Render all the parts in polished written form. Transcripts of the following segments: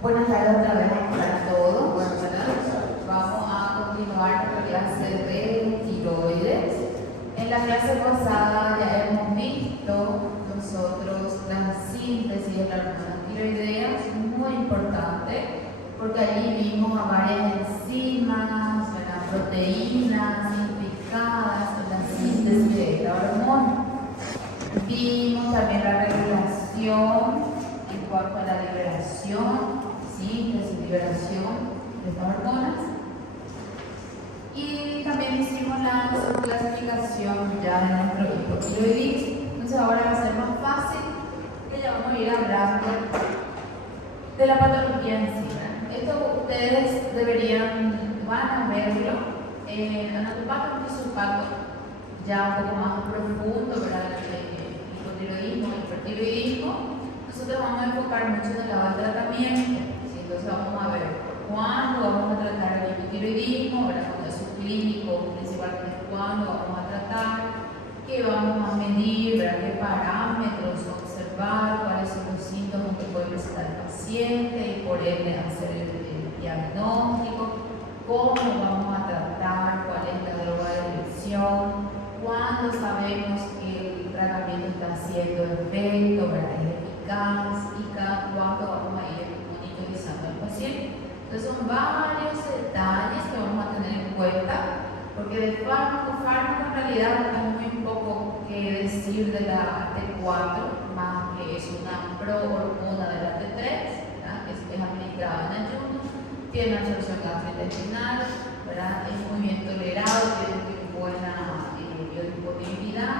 Buenas tardes otra vez para todos. Bueno, vamos a continuar con la clase de tiroides. En la clase pasada ya hemos visto nosotros la síntesis de la hormona tiroidea, es muy importante porque allí vimos a varias enzimas, proteínas implicadas en la síntesis de esta hormona. Vimos también la regulación en cuanto a la liberación, síntesis, liberación de estas hormonas. Y también hicimos la clasificación ya de nuestro hipotiroidismo. Entonces ahora va a ser más fácil, que ya vamos a ir hablando de la patología en sí. Esto ustedes van a verlo en anatopato y sulfato, ya un poco más profundo, ¿verdad? El hipotiroidismo, el hipertiroidismo. Nosotros vamos a enfocar mucho en el lado del tratamiento, ¿sí? Entonces vamos a ver cuándo vamos a tratar el hipotiroidismo, ¿verdad? Cuando es subclínico, principalmente cuándo vamos a tratar, qué vamos a medir, ¿verdad? Qué parámetros observar, cuáles son los síntomas que puede presentar el paciente y por ende hacer el diagnóstico, cómo vamos a tratar, cuál es la droga de elección, cuándo sabemos que el tratamiento está haciendo efecto, ¿verdad? Es eficaz y cada cuánto vamos a ir monitorizando al paciente. Entonces son varios detalles que vamos a tener en cuenta, porque de fármaco en realidad hay muy poco que decir de la T4, más que es una prohormona de la T3, ¿verdad? Es administrada en ayuno, tiene absorción gastrointestinal, ¿verdad? Es muy bien tolerado, tiene buena biodisponibilidad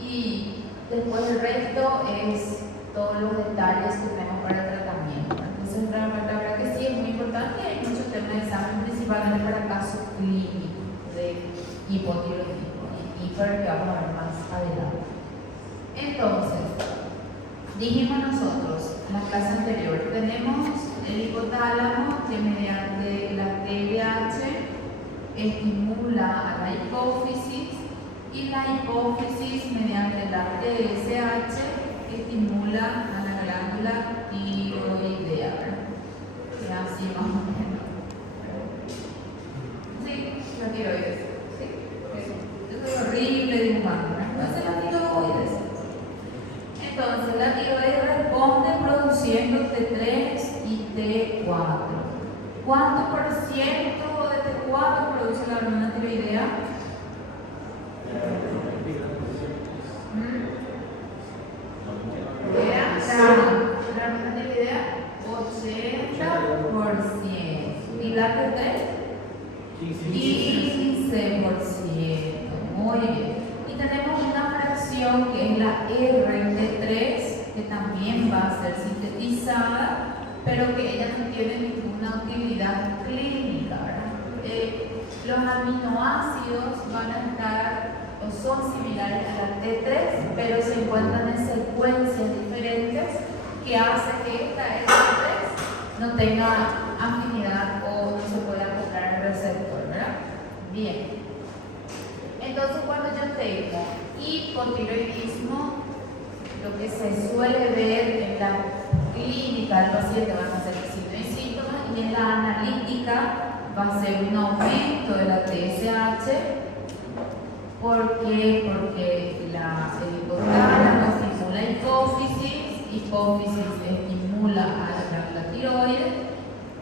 y después el resto es todos los detalles que tenemos para el tratamiento. Entonces la verdad que sí es muy importante y hay muchos temas de examen principalmente para casos clínicos de hipotiroidismo y hiper que vamos a ver más adelante. Entonces, dijimos nosotros en la clase anterior, tenemos el hipotálamo que mediante la TLH estimula a la hipófisis y la hipófisis mediante la TSH estimula a la glándula tiroidea, ¿verdad? Así más o menos. Sí, la tiroides. Sí, eso es horrible dibujando, ¿verdad? Entonces la tiroides. Entonces la tiroides responde produciendo T3 y T4. ¿Cuánto por ciento de T4 produce la hormona tiroidea? La hormona tiroidea, 80%. ¿Y la T3? 15%. Muy bien. Y tenemos una fracción que es la RT3, que también va a ser sintetizada, pero que ella no tiene ninguna utilidad clínica, ¿verdad? Los aminoácidos van a estar o son similares a la T3, pero se encuentran en secuencias diferentes que hace que esta T3 no tenga afinidad o no se pueda acoplar al receptor, ¿verdad? Bien. Entonces, cuando yo tengo hipotiroidismo, lo que se suele ver en la clínica del paciente van a ser signos y síntomas, y en la analítica va a ser un aumento de la TSH. ¿Por qué? Porque el hipotálamo estimula hipófisis estimula a la glándula tiroides,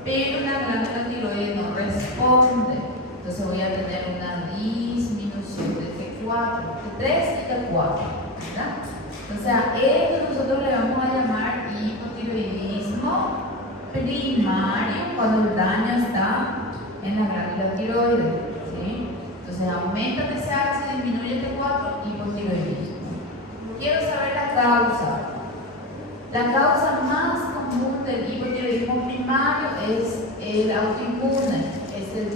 pero la glándula tiroides no responde. Entonces voy a tener una disminución de T4, T3 y T4, ¿verdad? O sea, esto nosotros le vamos a llamar hipotiroidismo primario cuando el daño está en la glándula tiroides, ¿sí? Entonces aumenta TSH, disminuye T4, hipotiroidismo. Quiero saber la causa. La causa más común del hipotiroidismo primario es el autoinmune, es el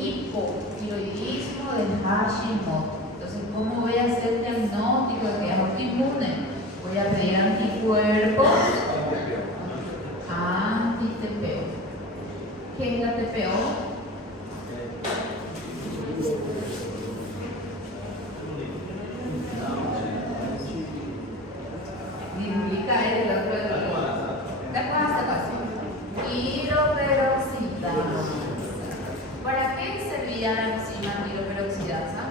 hipotiroidismo del Hashimoto. Entonces, ¿cómo voy a hacer el diagnóstico de que es autoinmune? Voy a pedir anticuerpos anti-TPO. ¿Qué es la TPO? Indica el otro de tiroperoxidasa. ¿Para qué servía la enzima tiroperoxidasa?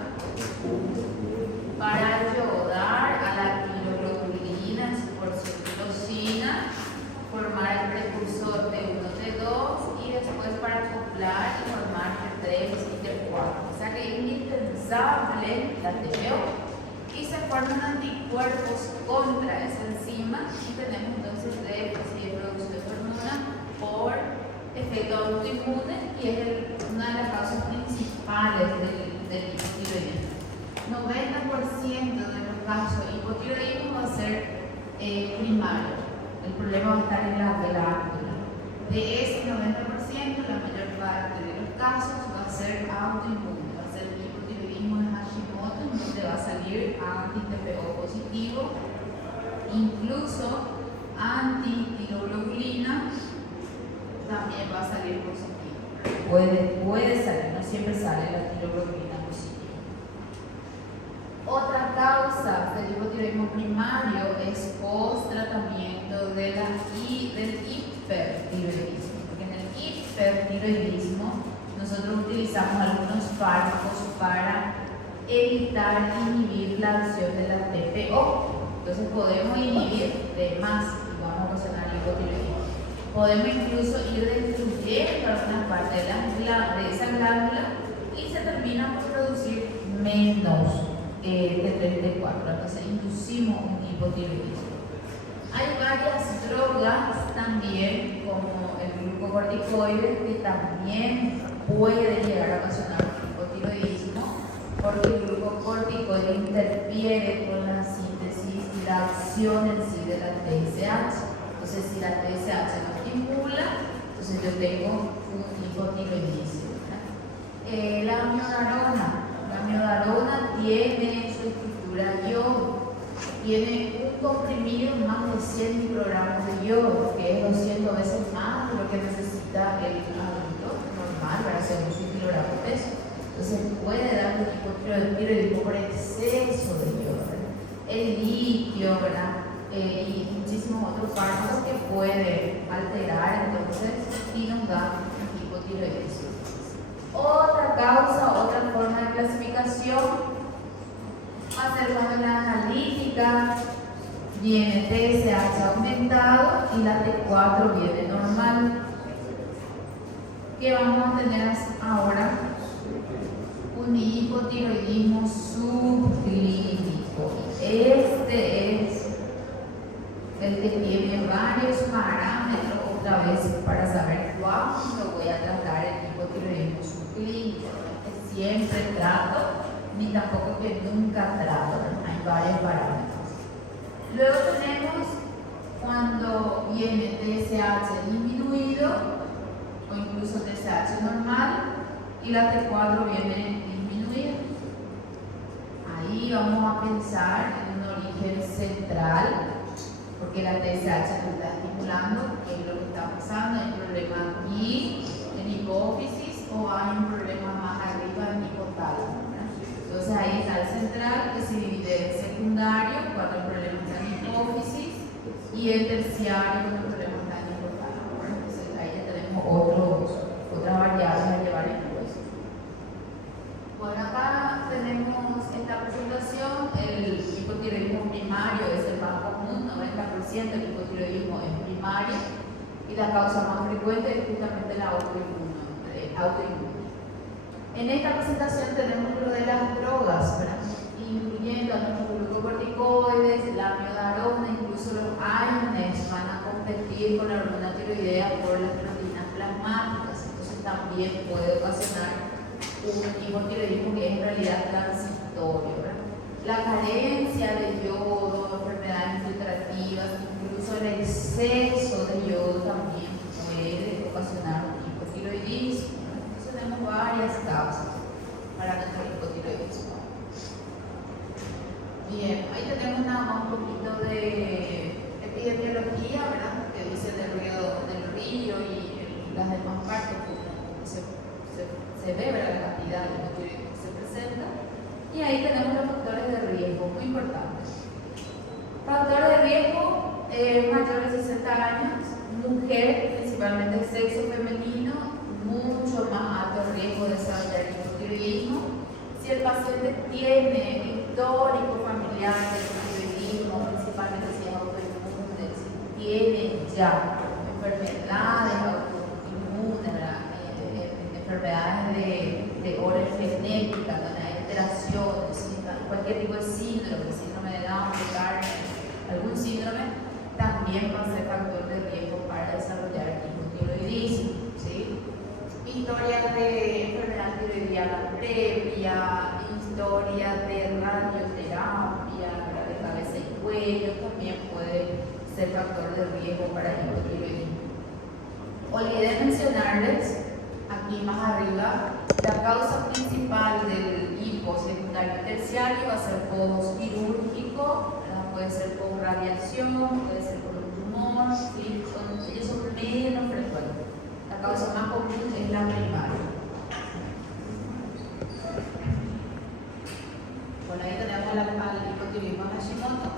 Para ayudar a la tiroglobulina en su porción tirosina, formar el precursor T1, T2 y después para acoplar y formar T3 y T4. O sea que es indispensable la TPO. Y se forman anticuerpos contra esa enzima y tenemos entonces déficit de producción de hormona por efecto autoinmune, y es una de las causas principales del hipotiroidismo. 90% de los casos de hipotiroidismo va a ser primario. El problema va a estar en la glándula. De ese 90%, la mayor parte de los casos va a ser autoinmune, va a ser el hipotiroidismo de Hashimoto, donde va a salir anti-TPO positivo, incluso anti-tiroglobulina también va a salir positivo. Puede salir, no siempre sale la tiroglobulina positiva. Otra causa del hipotiroidismo primario es post-tratamiento del hipertiroidismo. Porque en el hipertiroidismo nosotros utilizamos algunos fármacos para evitar inhibir la acción de la TPO. Entonces podemos inhibir de más y vamos a ocasionar hipotiroidismo. Podemos incluso ir destruyendo alguna parte de esa glándula y se termina por producir menos T3 y T4. Entonces inducimos un hipotiroidismo. Hay varias drogas también, como el glucocorticoide, que también puede llegar a ocasionar hipotiroidismo, porque el glucocorticoide interfiere con la síntesis y la acción en sí de la TSH. Entonces, si la TSH no estimula, entonces yo tengo un hipotiroidismo. La amiodarona tiene su estructura yodo, tiene un comprimido más de 100 microgramos de yodo, que es 200 veces más de lo que necesita el adulto normal para hacer un kilogramo de peso. Entonces puede dar un hipotiroidismo por exceso de yodo, ¿verdad? El litio, ¿verdad? Y muchísimos otros fármacos que pueden alterar entonces y nos dan hipotiroidismo. Otra causa, otra forma de clasificación va a ser cuando en la analítica viene TSH aumentado y la T4 viene normal. que vamos a tener ahora un hipotiroidismo subclínico. Este es el que tiene varios parámetros, otra vez, para saber cuándo voy a tratar el hipotiroidismo subclínico. No es que siempre trato, ni tampoco que nunca trato, ¿no? Hay varios parámetros. Luego tenemos cuando viene TSH disminuido o incluso TSH normal y la T4 viene disminuida. Ahí vamos a pensar en un origen central, porque la TSH no está estimulando, qué es lo que está pasando. ¿Hay un problema aquí en hipófisis o hay un problema más arriba en hipotálamo? Entonces ahí está el central, que se divide en secundario cuando el problema está en hipófisis y el terciario cuando el problema está en hipotálamo. Entonces ahí ya tenemos otras variables a llevar en cuenta. Bueno, acá tenemos esta presentación. El hipotiroidismo primario es el más común, 90% del hipotiroidismo es primario y la causa más frecuente es justamente la autoinmune. En esta presentación tenemos lo de las drogas, ¿verdad? Incluyendo los glucocorticoides, la amiodarona, incluso los AINES van a competir con la hormona tiroidea por las proteínas plasmáticas, entonces también puede ocasionar un hipotiroidismo que es en realidad transitorio, ¿verdad? La carencia de yodo, enfermedades infiltrativas, incluso el exceso de yodo también puede ocasionar un hipotiroidismo. Entonces tenemos varias causas para nuestro hipotiroidismo. Bien, ahí tenemos nada más un poquito de epidemiología, ¿verdad? Que dice del río y las demás partes, como se ve, ¿verdad? La cantidad de hipotiroidismo que se presenta. Y ahí tenemos los factores de riesgo, muy importantes. Factores de riesgo, mayores de 60 años, mujer, principalmente sexo femenino, mucho más alto riesgo de desarrollar hipotiroidismo. Si el paciente tiene histórico familiar de hipotiroidismo, principalmente si es autoinmune, si tiene ya enfermedades autoinmunes, enfermedades de orden genética, donde hay alteraciones, cualquier tipo de síndrome de Down, de Gardner, algún síndrome, también va a ser factor de riesgo para desarrollar hipotiroidismo, ¿sí? Historias de enfermedad tiroidiana previa, historias de radioterapia, de cabeza y cuello, también puede ser factor de riesgo para el hipotiroidismo. Olvidé mencionarles aquí más arriba, la causa principal del hipo secundario y terciario va a ser postquirúrgico, puede ser por radiación, puede ser por un tumor, ¿sí? Ellos son menos frecuentes. La causa más común es la primaria. Bueno, ahí tenemos al hipotiroidismo Hashimoto,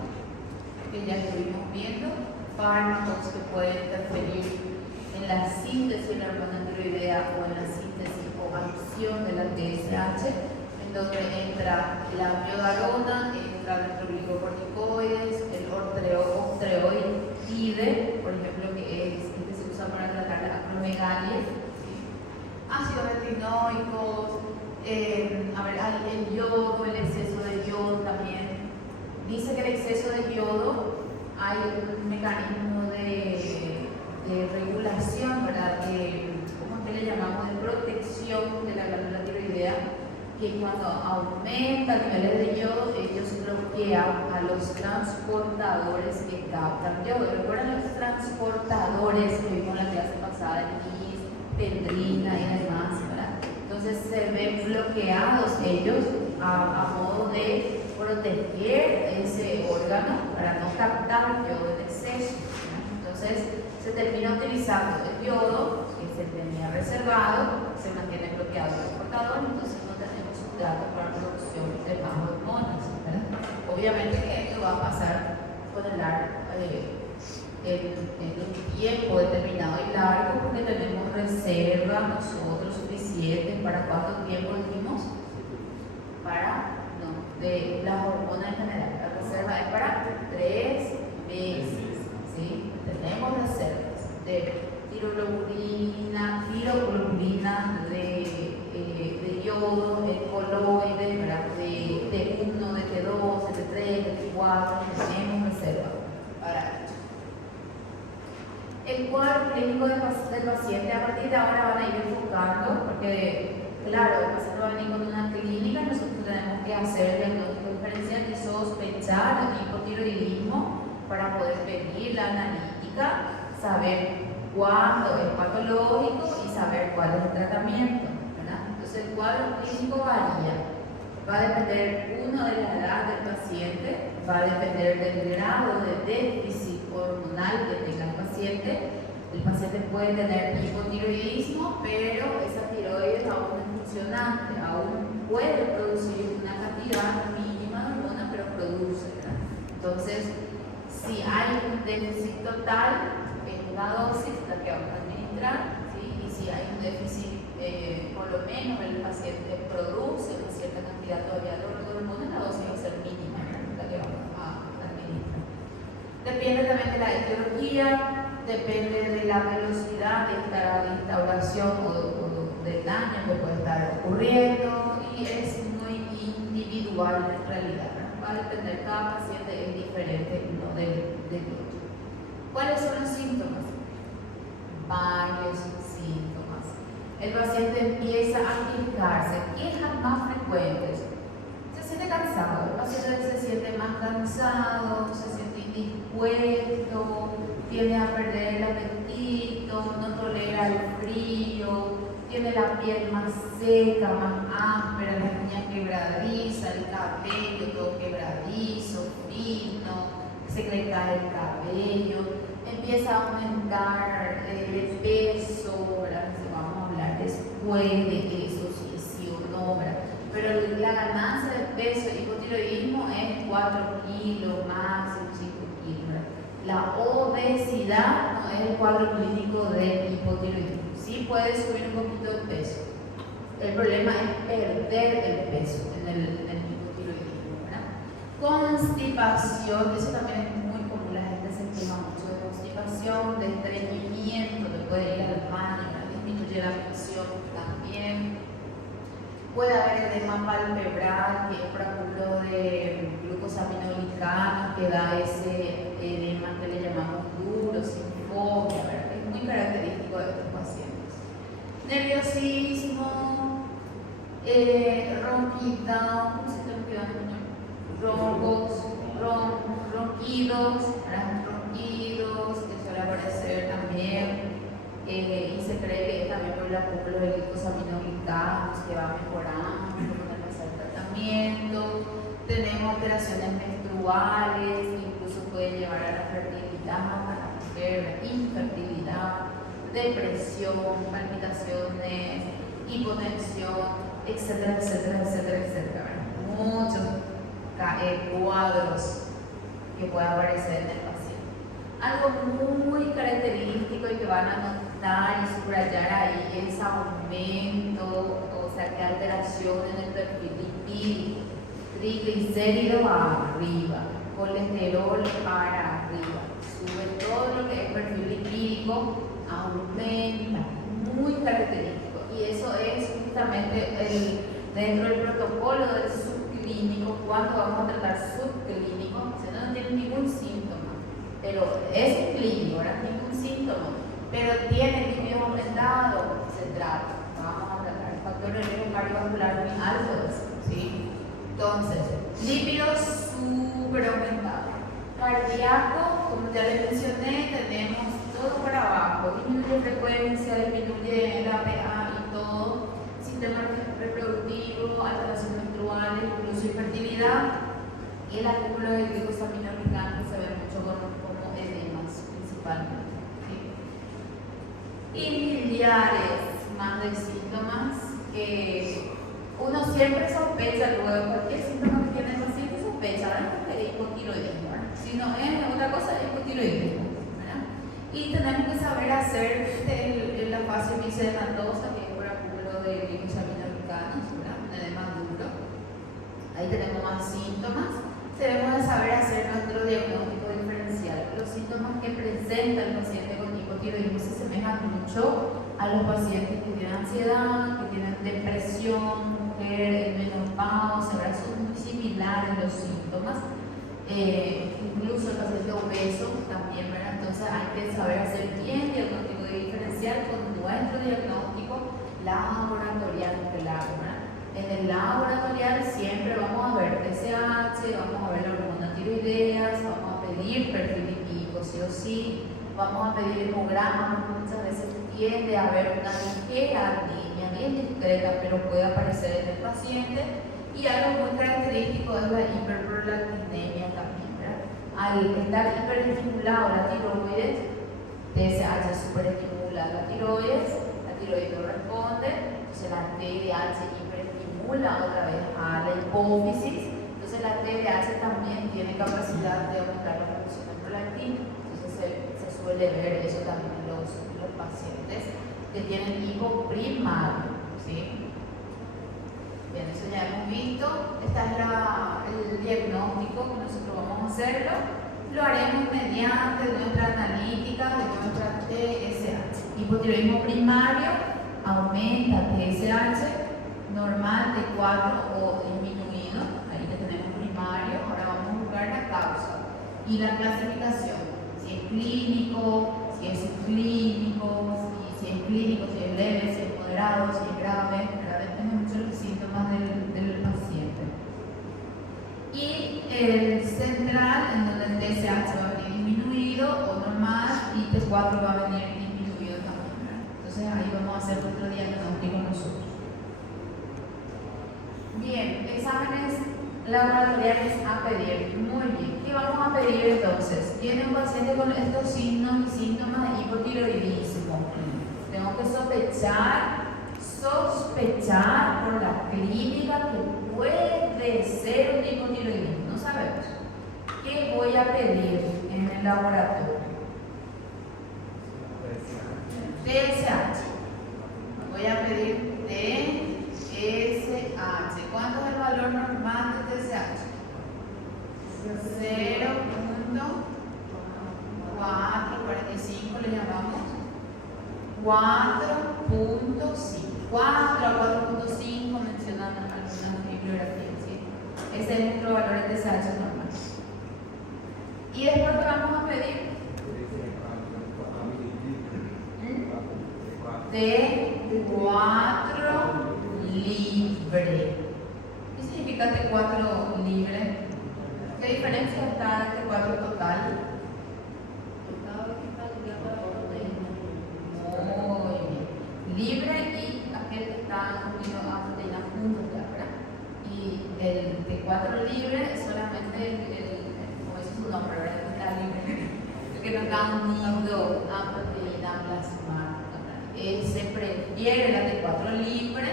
que ya estuvimos viendo, fármacos que pueden interferir en la síntesis de la hormona tiroidea o en la síntesis o acción de la TSH, en donde entra la amiodarona, entra nuestros glucocorticoides, el octreotide, por ejemplo, que se usa para tratar la acromegalia, ácidos retinoicos, el yodo, el exceso de yodo también. Dice que el exceso de yodo hay un mecanismo de regulación, ¿verdad? ¿Cómo le llamamos? De protección de la glándula tiroidea, que cuando aumenta niveles de yodo, ellos bloquean a los transportadores que captan yodo. ¿Recuerdan los transportadores que vimos en la clase pasada, el GIS, pendrina y demás, ¿verdad? Entonces se ven bloqueados ellos a modo de proteger ese órgano para no captar yodo en exceso, ¿no? Entonces se termina utilizando el yodo que se tenía reservado, se mantiene bloqueado el transportador, entonces no tenemos un dato para producción de más hormonas, ¿verdad? Obviamente que esto va a pasar con el en un tiempo determinado y largo, porque tenemos reserva nosotros suficientes. ¿Para cuánto tiempo dijimos? De las hormonas en general. La reserva es para 3 meses, ¿sí? Tenemos reservas de tiroglobulina periodos coloides, ¿verdad? De T1, de T2, de T3, de T4, tenemos reserva para ello. El cuadro clínico del paciente, a partir de ahora van a ir enfocando, porque claro, el paciente va a venir con una clínica, nosotros tenemos que hacer el diagnóstico diferencial y sospechar el hipotiroidismo para poder pedir la analítica, saber cuándo es patológico y saber cuál es el tratamiento, ¿verdad? Entonces el cuadro clínico varía, va a depender uno de la edad del paciente, va a depender del grado de déficit hormonal que tenga el paciente. El paciente puede tener hipotiroidismo, pero esa tiroides aún no es funcionante, aún puede producir una cantidad mínima de hormona, pero produce, ¿verdad? Entonces, si hay un déficit total, es una dosis la que vamos a administrar, ¿sí? Y si hay un déficit, por lo menos el paciente produce una cierta cantidad todavía de hormona, la dosis va a ser mínima, ¿verdad? La que vamos a administrar. Depende también de la etiología, depende de la velocidad de esta instauración o del daño que puede estar ocurriendo, y es muy individual en realidad, ¿no? Va a depender, cada paciente es diferente uno del otro. ¿Cuáles son los síntomas? Varios síntomas. El paciente empieza a quejarse. Quejas más frecuentes. Se siente cansado, el paciente se siente más cansado, se siente indispuesto, tiende a perder el apetito, no tolera el frío, tiene la piel más seca, más áspera, la uña quebradiza, el cabello todo quebradizo, fino, se le cae el cabello, empieza a aumentar el peso, ¿verdad? Vamos a hablar después de eso, si o no, ¿verdad? Pero la ganancia de peso y hipotiroidismo es 4 kilos, máximo 5 kilos, ¿verdad? La obesidad no es el cuadro clínico del hipotiroidismo. Sí puede subir un poquito de peso. El problema es perder el peso en el hipotiroidismo, ¿verdad? Constipación, eso también es muy común, la gente se queja mucho de constipación, de estreñimiento, que puede ir al baño, disminuye la presión también. Puede haber edema palpebral, que es coágulo de glucosaminoglicano, que da ese edema que le llamamos duro, sin fobia, ¿verdad? Es muy característico de estos pacientes. Nerviosismo, ronquidad, ¿cómo se llama? Ronquidos, que suele aparecer también. Y se cree que también por el acúmulo de glucosaminoglicanos que va mejorando con el pasar del tratamiento. Tenemos alteraciones menstruales, incluso pueden llevar a la fertilidad, a la mujer, la infertilidad, depresión, palpitaciones, hipotensión, etcétera, etcétera, etcétera, etcétera. Muchos cuadros que pueden aparecer en el paciente. Algo muy característico y que van a notar y subrayar ahí es aumento, o sea, que alteración en el perfil lipídico, triglicéridos arriba, colesterol para arriba, sube todo lo que es perfil lipídico, aumenta, muy característico. Y eso es justamente dentro del protocolo del subclínico, cuando vamos a tratar subclínico, si no tiene ningún síntoma, pero es un clínico, ¿verdad? Ningún síntoma, pero tiene lípidos aumentados, se trata. Vamos a tratar el factor de riesgo cardiovascular muy alto, ¿sí? Entonces, lípidos súper aumentados. Cardíaco, como ya les mencioné, tenemos todo para abajo, disminuye frecuencia, disminuye la PA y todo, sistema reproductivo, alteraciones menstruales, incluso infertilidad, y el acúmulo de glucosaminoglicano que se ve mucho como edemas principalmente. ¿Sí? Y miliares más de síntomas que uno siempre sospecha luego, cualquier síntoma que tiene el paciente sospecha, ¿verdad? Que es hipotiroidismo, ¿verdad? Si no es otra cosa, es hipotiroidismo, ¿verdad? Y tenemos que saber hacer la fase misedematosa, que es por acúmulo de glucosaminoglicanos, ¿verdad? Un edema duro. Ahí tenemos más síntomas. Debemos de saber hacer nuestro diagnóstico diferencial. Los síntomas que presenta el paciente con hipotiroidismo hipotiroidismo se asemeja mucho a los pacientes que tienen ansiedad, que tienen depresión, mujer, menopausia, ¿verdad? Son muy similares los síntomas. Incluso el paciente obeso también, ¿verdad? Entonces hay que saber hacer bien diagnóstico y diferenciar con nuestro diagnóstico laboratorial, claro, ¿verdad? En el laboratorial siempre vamos a ver TSH, vamos a ver la hormona tiroideas, vamos a pedir perfil lipídico sí o sí, vamos a pedir hemograma, porque muchas veces tiende a haber una ligera línea bien discreta, pero puede aparecer en el paciente. Y algo muy característico es la hiperprolactinemia también, ¿verdad? Al estar hiperestimulado la tiroides, TSH superestimula la tiroides no responde, entonces la TDH hiperestimula otra vez a la hipófisis, entonces la TDH también tiene capacidad de aumentar la producción de prolactina, entonces se suele ver eso también en los pacientes que tienen hipo primario, ¿sí? Bien, eso ya hemos visto. Este es el diagnóstico que nosotros vamos a hacerlo. Lo haremos mediante nuestra analítica de nuestra TSH. Hipotiroidismo primario, aumenta TSH, normal T4 o disminuido. Ahí que tenemos primario. Ahora vamos a buscar la causa y la clasificación. Si es clínico, si es subclínico, si es clínico, si es leve, si es moderado, si es grave. Depende mucho de los síntomas del paciente. Y el central, en donde el TSH va a venir disminuido o normal y T4 va a venir disminuido también. Entonces ahí vamos a hacer nuestro diagnóstico nosotros. Bien, exámenes laboratoriales a pedir. Muy bien. ¿Qué vamos a pedir entonces? Tiene un paciente con estos signos y síntomas de hipotiroidismo. Tengo que sospechar por la clínica que puede ser un hipotiroidismo. No sabemos. ¿Qué voy a pedir en el laboratorio? TSH. Voy a pedir TSH. ¿Cuánto es el valor normal de TSH? 0.445 le llamamos. 4.5. 4 a 4.5 mencionan algunas bibliografías, ¿sí? Ese es nuestro valor de TSH normal. Y después que vamos a pedir T4 libre. ¿Qué significa T4 libre? ¿Qué diferencia está de T4 total? Muy bien. Libre y aquel que está unido a proteínas juntas, ¿verdad? Y el T4 libre es solamente como dice su nombre, ¿verdad? Está libre. El que no está unido a proteína plasmática, ¿verdad? Se prefiere la T4 libre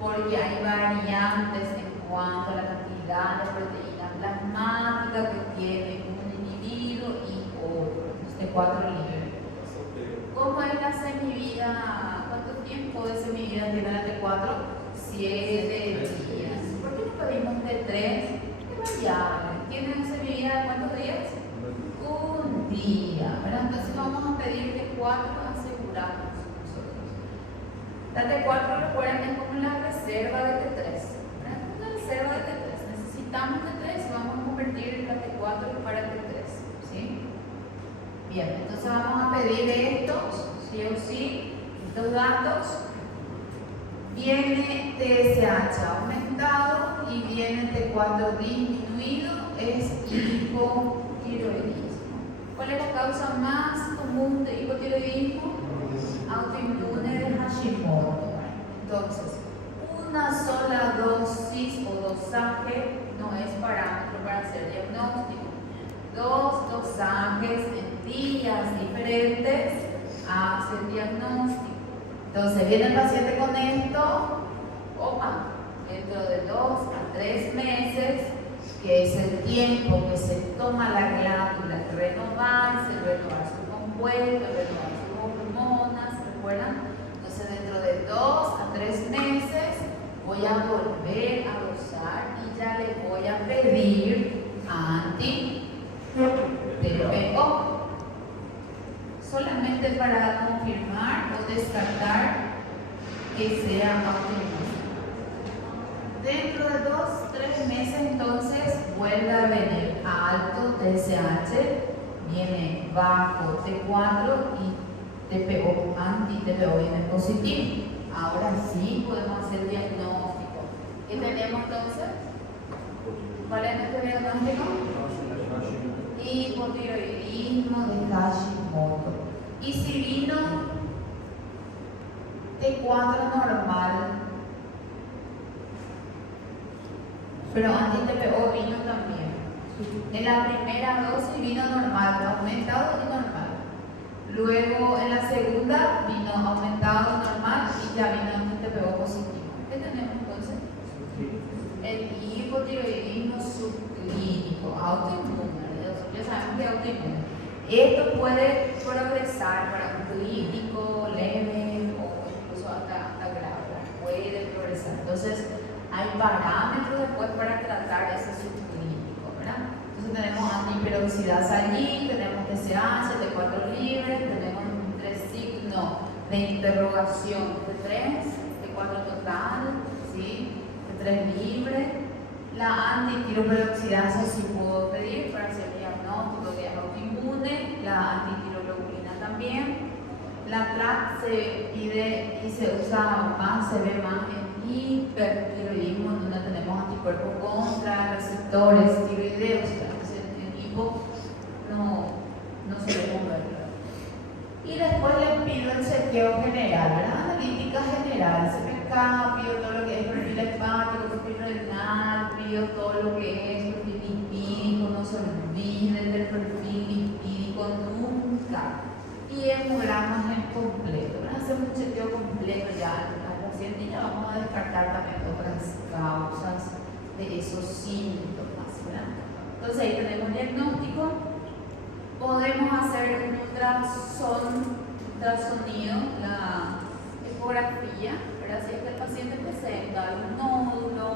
porque hay variantes en cuanto a la cantidad de proteína plasmática que tiene un individuo y otro. T4 libre. ¿Cómo es la semivida? ¿Cuánto tiempo de semivida tiene la T4? 7 días. ¿Por qué no pedimos T3? Es variable. ¿Tiene una semivida de cuántos días? Un día. ¿Verdad? Entonces vamos a pedir T4 asegurarnos nosotros. La T4, recuerden, es como la reserva de T3. ¿Verdad? Una reserva de T3. Necesitamos T3 y vamos a convertir la T4 para T3. ¿Sí? Bien, entonces vamos a pedir estos, sí o sí, estos datos. Viene TSH aumentado y viene T4 disminuido, es hipotiroidismo. ¿Cuál es la causa más común de hipotiroidismo? Autoinmune de Hashimoto. Entonces, una sola dosis o dosaje no es parámetro para hacer diagnóstico. 2 dosajes en días diferentes hacen diagnóstico. Entonces viene el paciente con esto, dentro de 2 a 3 meses, que es el tiempo que se toma la glándula en renovar su compuesto, renovar sus hormonas, ¿recuerdan? Entonces dentro de 2 a 3 meses voy a volver a dosar y ya le voy a pedir anti-TPO. Solamente solamente para confirmar o descartar que sea autoinmune. Dentro de 2-3 meses entonces vuelve a venir a alto TSH, viene bajo T4 y TPO, anti-TPO viene positivo. Ahora sí podemos hacer el diagnóstico. ¿Qué tenemos entonces? ¿Cuál es nuestro diagnóstico? Hipotiroidismo de Hashimoto. Y si vino T4 normal, pero anti-TPO vino también. En la primera dosis vino normal, aumentado y normal. Luego en la segunda vino aumentado y normal y ya vino anti-TPO positivo. ¿Qué tenemos entonces? El hipotiroidismo subclínico, autoinmune. Ya sabemos que es autoinmune. Esto puede progresar para un clínico leve o incluso hasta grave. Puede progresar. Entonces, hay parámetros después para tratar ese subclínico, ¿verdad? Entonces tenemos antihiperoxidasa allí, tenemos TSH, T4 libre, tenemos 3 signos de interrogación, T3, T4 total, ¿sí? T3 libre. La antitiroperoxidasa sí puedo pedir para hacer diagnóstico de autoinmune, la antitiroglobulina también. La TRAC se pide y se usa más, se ve más en hipertiroidismo, donde tenemos anticuerpos contra receptores tiroideos, entonces en hipo no se ve verlo. Y después les pido el chequeo general, ¿verdad? Analítica general, se me cambio todo lo que es perfil hepático, perfil renal, pido todo lo que es perfil lipídico, no se olviden del perfil lipídico nunca. Y hemogramas en completo, ¿verdad? Hacemos un chequeo completo ya al paciente y ya vamos a descartar también otras causas de esos síntomas, ¿verdad? Entonces ahí tenemos diagnóstico. Podemos hacer un ultrasonido, la ecografía, ¿verdad? Si es que el paciente presenta un nódulo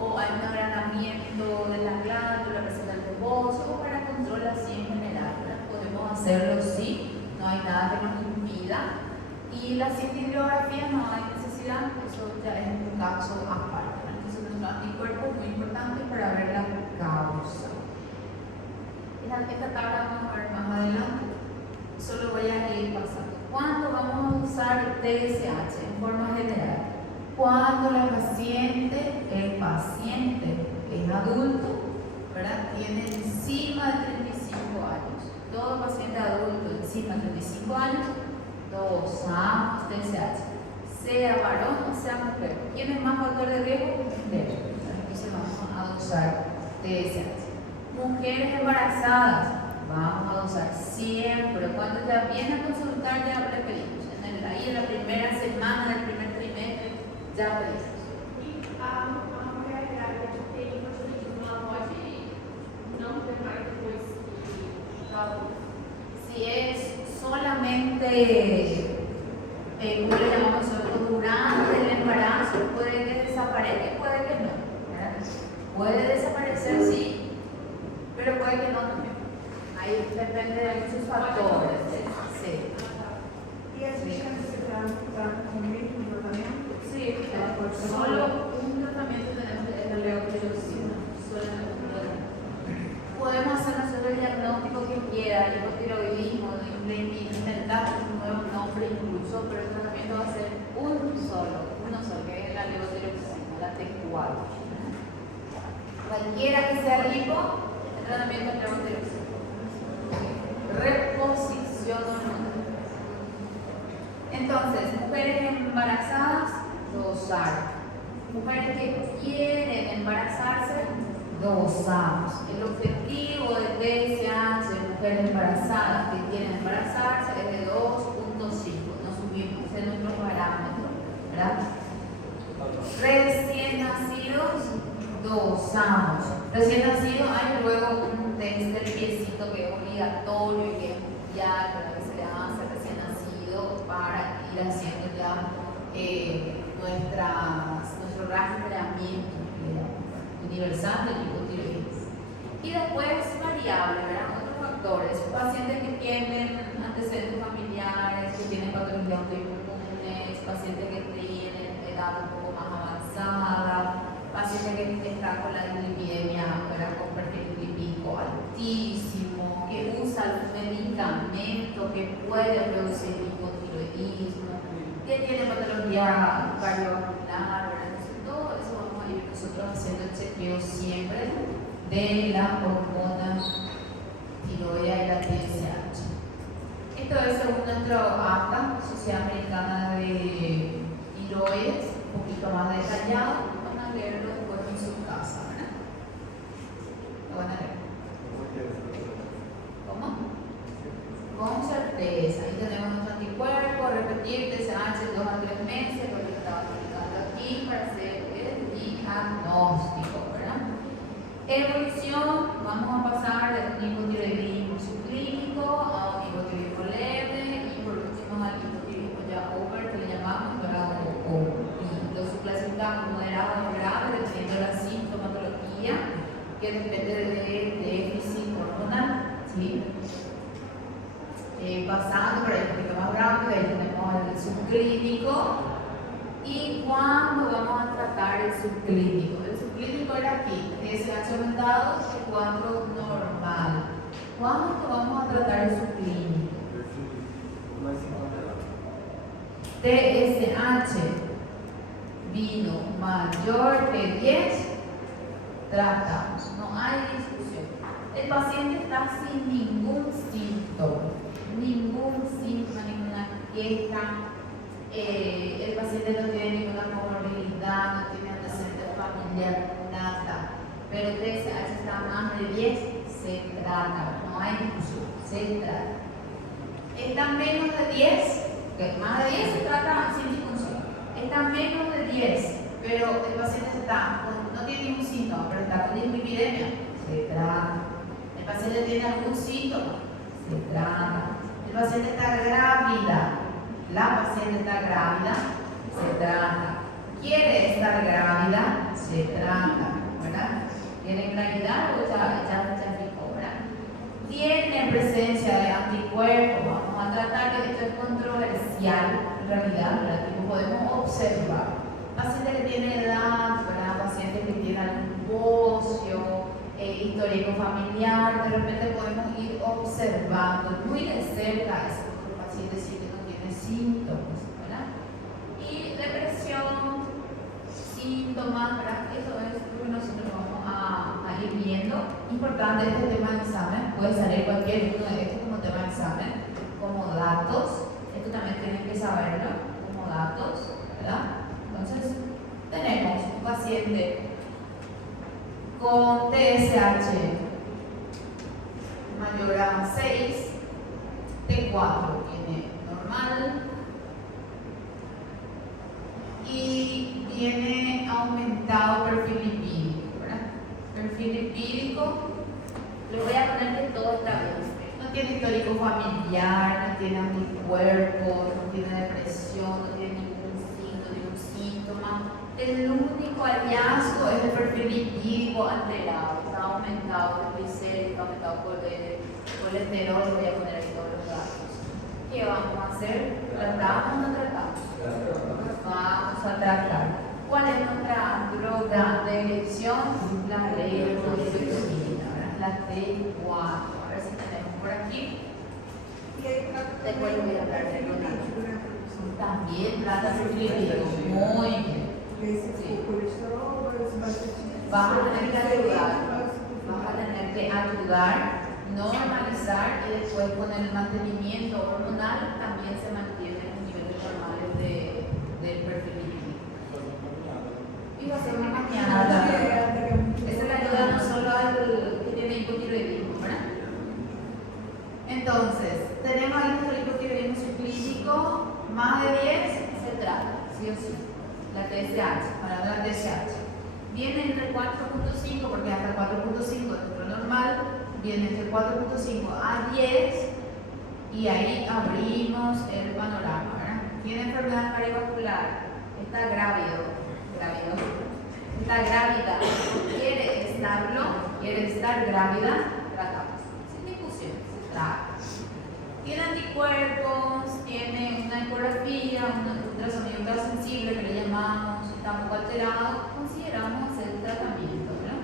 o hay un agranamiento de la glándula, presenta el rebozo o para control así en general, ¿verdad? Podemos hacerlo sí. No hay nada que nos impida. Y la cintilografía no hay necesidad, eso ya es un caso aparte. Entonces, nuestro anticuerpo es muy importante para ver la causa. Esta tabla vamos a ver más adelante. Solo voy a ir pasando. ¿Cuándo vamos a usar TSH en forma general? Cuando el paciente es adulto, ¿verdad? Tiene encima de 35 años. Todo paciente adulto encima de 35 años, dosamos TSH, sea varón o sea mujer. ¿Quién es más factor de riesgo? Mujer. Entonces vamos a dosar TSH. Mujeres embarazadas, vamos a dosar siempre. Cuando ya viene a consultar, ya preferimos. Ahí en la primera semana del primer trimestre, ya pedimos. E a mulher grávida que tem hipotiroidismo, ela pode não ter mais depois que Si es solamente, ¿cómo le llamamos nosotros? Durante el embarazo, puede que desaparezca y puede que no, ¿verdad? Puede desaparecer, sí, pero puede que no también. Ahí depende de muchos factores. Sí. ¿Y es chance de dar con el mismo tratamiento? Sí, solo un tratamiento tenemos de la levotiroxina, solamente un tratamiento. Podemos hacer nosotros el diagnóstico que quiera, el hipotiroidismo, inventar un nuevo nombre incluso, pero el tratamiento va a ser uno solo, que es la levotiroxina, la T4. Cualquiera que sea lipo, el tratamiento es levotiroxina. Reposición hormonal. Entonces, mujeres embarazadas, dosar. Mujeres que quieren embarazarse, dosamos. El objetivo de TSH de mujeres embarazadas que quieren embarazarse es de 2.5. No subimos, ese es nuestro parámetro, ¿verdad? Recién nacidos, dosamos. Recién nacidos hay luego un test del piecito que es obligatorio y que es mundial, que se le hace recién nacido para ir haciendo ya nuestro rastreamiento universal del hipotiroidismo. Y después variables, ¿verdad? Otros factores, pacientes que tienen antecedentes familiares familiares que tienen patologías autoinmunes, pacientes que tienen edad un poco más avanzada, pacientes que están con la dislipidemia, con perfil lipídico altísimo, que usan medicamentos que pueden producir hipotiroidismo, que tienen patología cardiovascular, entonces todo eso vamos a ir nosotros haciendo el chequeo siempre de la hormona tiroidea y la TSH. Esto es según nuestro AATA, Sociedad Americana de Tiroides, un poquito más detallado. Van a leerlo después en su casa, ¿verdad? Lo van a leer. ¿Cómo? Con certeza. Ahí tenemos nuestro anticuerpo, repetir TSH 2 a 3 meses, lo que estaba explicando aquí, para hacer el diagnóstico, ¿verdad? Evolución, vamos a pasar de un hipotiroidismo subclínico a un hipotiroidismo leve y por último al hipotiroidismo ya over, que le llamamos, ¿verdad? Lo subclasificamos moderado y grave dependiendo de la sintomatología, que depende de déficit hormonal, ¿sí? Pasando por ahí un poquito más rápido, ahí tenemos el subclínico. ¿Y cuándo vamos a tratar el subclínico? El subclínico era aquí, TSH aumentado y 4 normal. ¿Cuándo vamos a tratar el subclínico? TSH vino mayor que 10, tratamos, no hay discusión. El paciente está sin ningún síntoma, ninguna queja. El paciente no tiene ninguna comorbilidad, no tiene antecedente familiar, nada. Pero el TSH está más de 10, se trata, no hay discusión, se trata. Está menos de 10, okay, más de 10 se trata sin discusión. Está menos de 10, pero el paciente no tiene ningún síntoma, pero está con dislipidemia, se trata. El paciente tiene algún síntoma, se trata. El paciente está grávida. La paciente está grávida, se trata. ¿Quiere estar grávida? Se trata, ¿verdad? ¿Tiene claridad o ya fijó, ¿verdad? Tiene presencia de anticuerpos, vamos a tratar que esto es controversial en realidad, ¿verdad? Tipo, podemos observar. Paciente que tiene edad, ¿verdad? Paciente que tiene algún bocio, histórico familiar, de repente podemos ir observando muy de cerca esos pacientes síntomas, ¿verdad? Y depresión, síntomas, ¿verdad? Eso es lo que nosotros vamos a ir viendo. Importante este tema de examen, puede salir cualquier uno de estos como tema de examen, como datos. Esto también tienen que saberlo, como datos, ¿verdad? Entonces, tenemos un paciente con TSH mayor a 6, T4 tiene normal y tiene aumentado perfil lipídico, ¿verdad? Perfil lipídico, le voy a poner que todo está bien. No tiene histórico familiar, no tiene anticuerpos, no tiene depresión, no tiene ningún síntoma. El único hallazgo es el perfil lipídico alterado, está aumentado el triglicéridos, aumentado por el colesterol, voy a poner ahí todos los datos. ¿Qué vamos a hacer? ¿Tratamos o no tratamos? Vamos a tratar. ¿Cuál es nuestra droga de elección? La levotiroxina, la T4. A ver si tenemos por aquí. Después voy a hablar de también trata perfil lipídico. Muy bien. Sí. Vas a tener que ayudar, normalizar y después con el mantenimiento hormonal también se mantienen los niveles normales del perfil lipídico. Y va a ser una mañana. Esa le ayuda no solo al que tiene hipotiroidismo, ¿verdad? Entonces, tenemos ahí nuestro hipotiroidismo subclínico, más de 10 se trata, sí o sí. La TSH, para la TSH. Viene entre 4.5, porque hasta 4.5 es nuestro normal, viene entre 4.5 a 10 y ahí abrimos el panorama, ¿verdad? Tiene enfermedad cardiovascular, está grávido, está grávida, quiere estarlo, quiere estar grávida, tratamos. Sin discusión, se trata. tiene anticuerpos, tiene una ecografía, un ultrasonido ultrasensible que le llamamos, está un poco alterado, consideramos hacer el tratamiento, ¿verdad?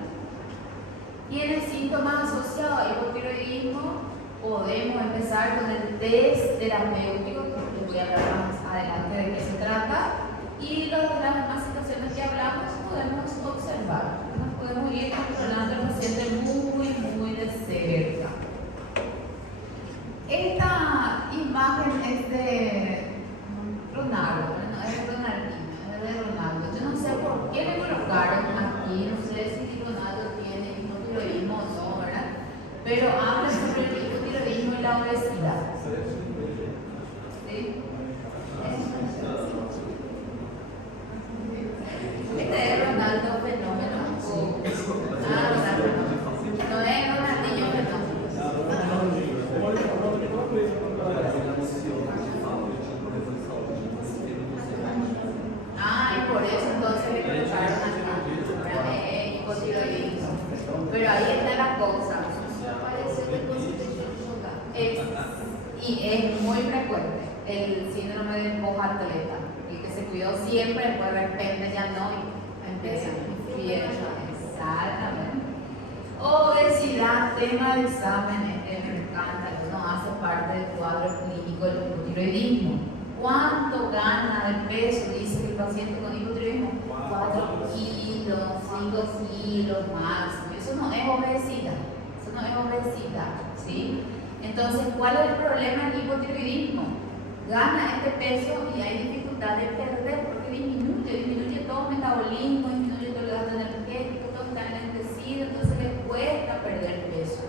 Tiene síntomas asociados a hipotiroidismo, podemos empezar con el test terapéutico, que les voy a hablar más adelante de qué se trata, y las demás situaciones que hablamos podemos observar, ¿no? Podemos ir controlando al paciente muy de cerca. Esta imagen es de Ronaldo, no es de Ronaldinho, es de Ronaldo. Yo no sé por qué le colocaron aquí, no sé si Ronaldo tiene hipotiroidismo o no, ¿verdad? Pero habla sobre el hipotiroidismo y la obesidad. ¿Sí? Este es Ronaldo fenómeno. Ronaldo fenómeno. No es Ronaldinho fenómeno. Y por eso entonces le colocaron acá hipotiroidismo. Pero ahí está la cosa. Y es muy frecuente el síndrome del post-atleta. El que se cuidó siempre, después de repente ya no empieza a fiesta. Exactamente. Obesidad, tema de exámenes, me encanta, no hace parte del cuadro clínico del hipotiroidismo. ¿Cuánto gana de peso? Dice el paciente con hipotiroidismo. 4 kilos, 5 kilos máximo. Eso no es obesidad. Eso no es obesidad, ¿sí? Entonces, ¿cuál es el problema del hipotiroidismo? Gana este peso y hay dificultad de perder porque disminuye todo el metabolismo, disminuye todo el gasto energético, todo está enlentecido, entonces le cuesta perder peso.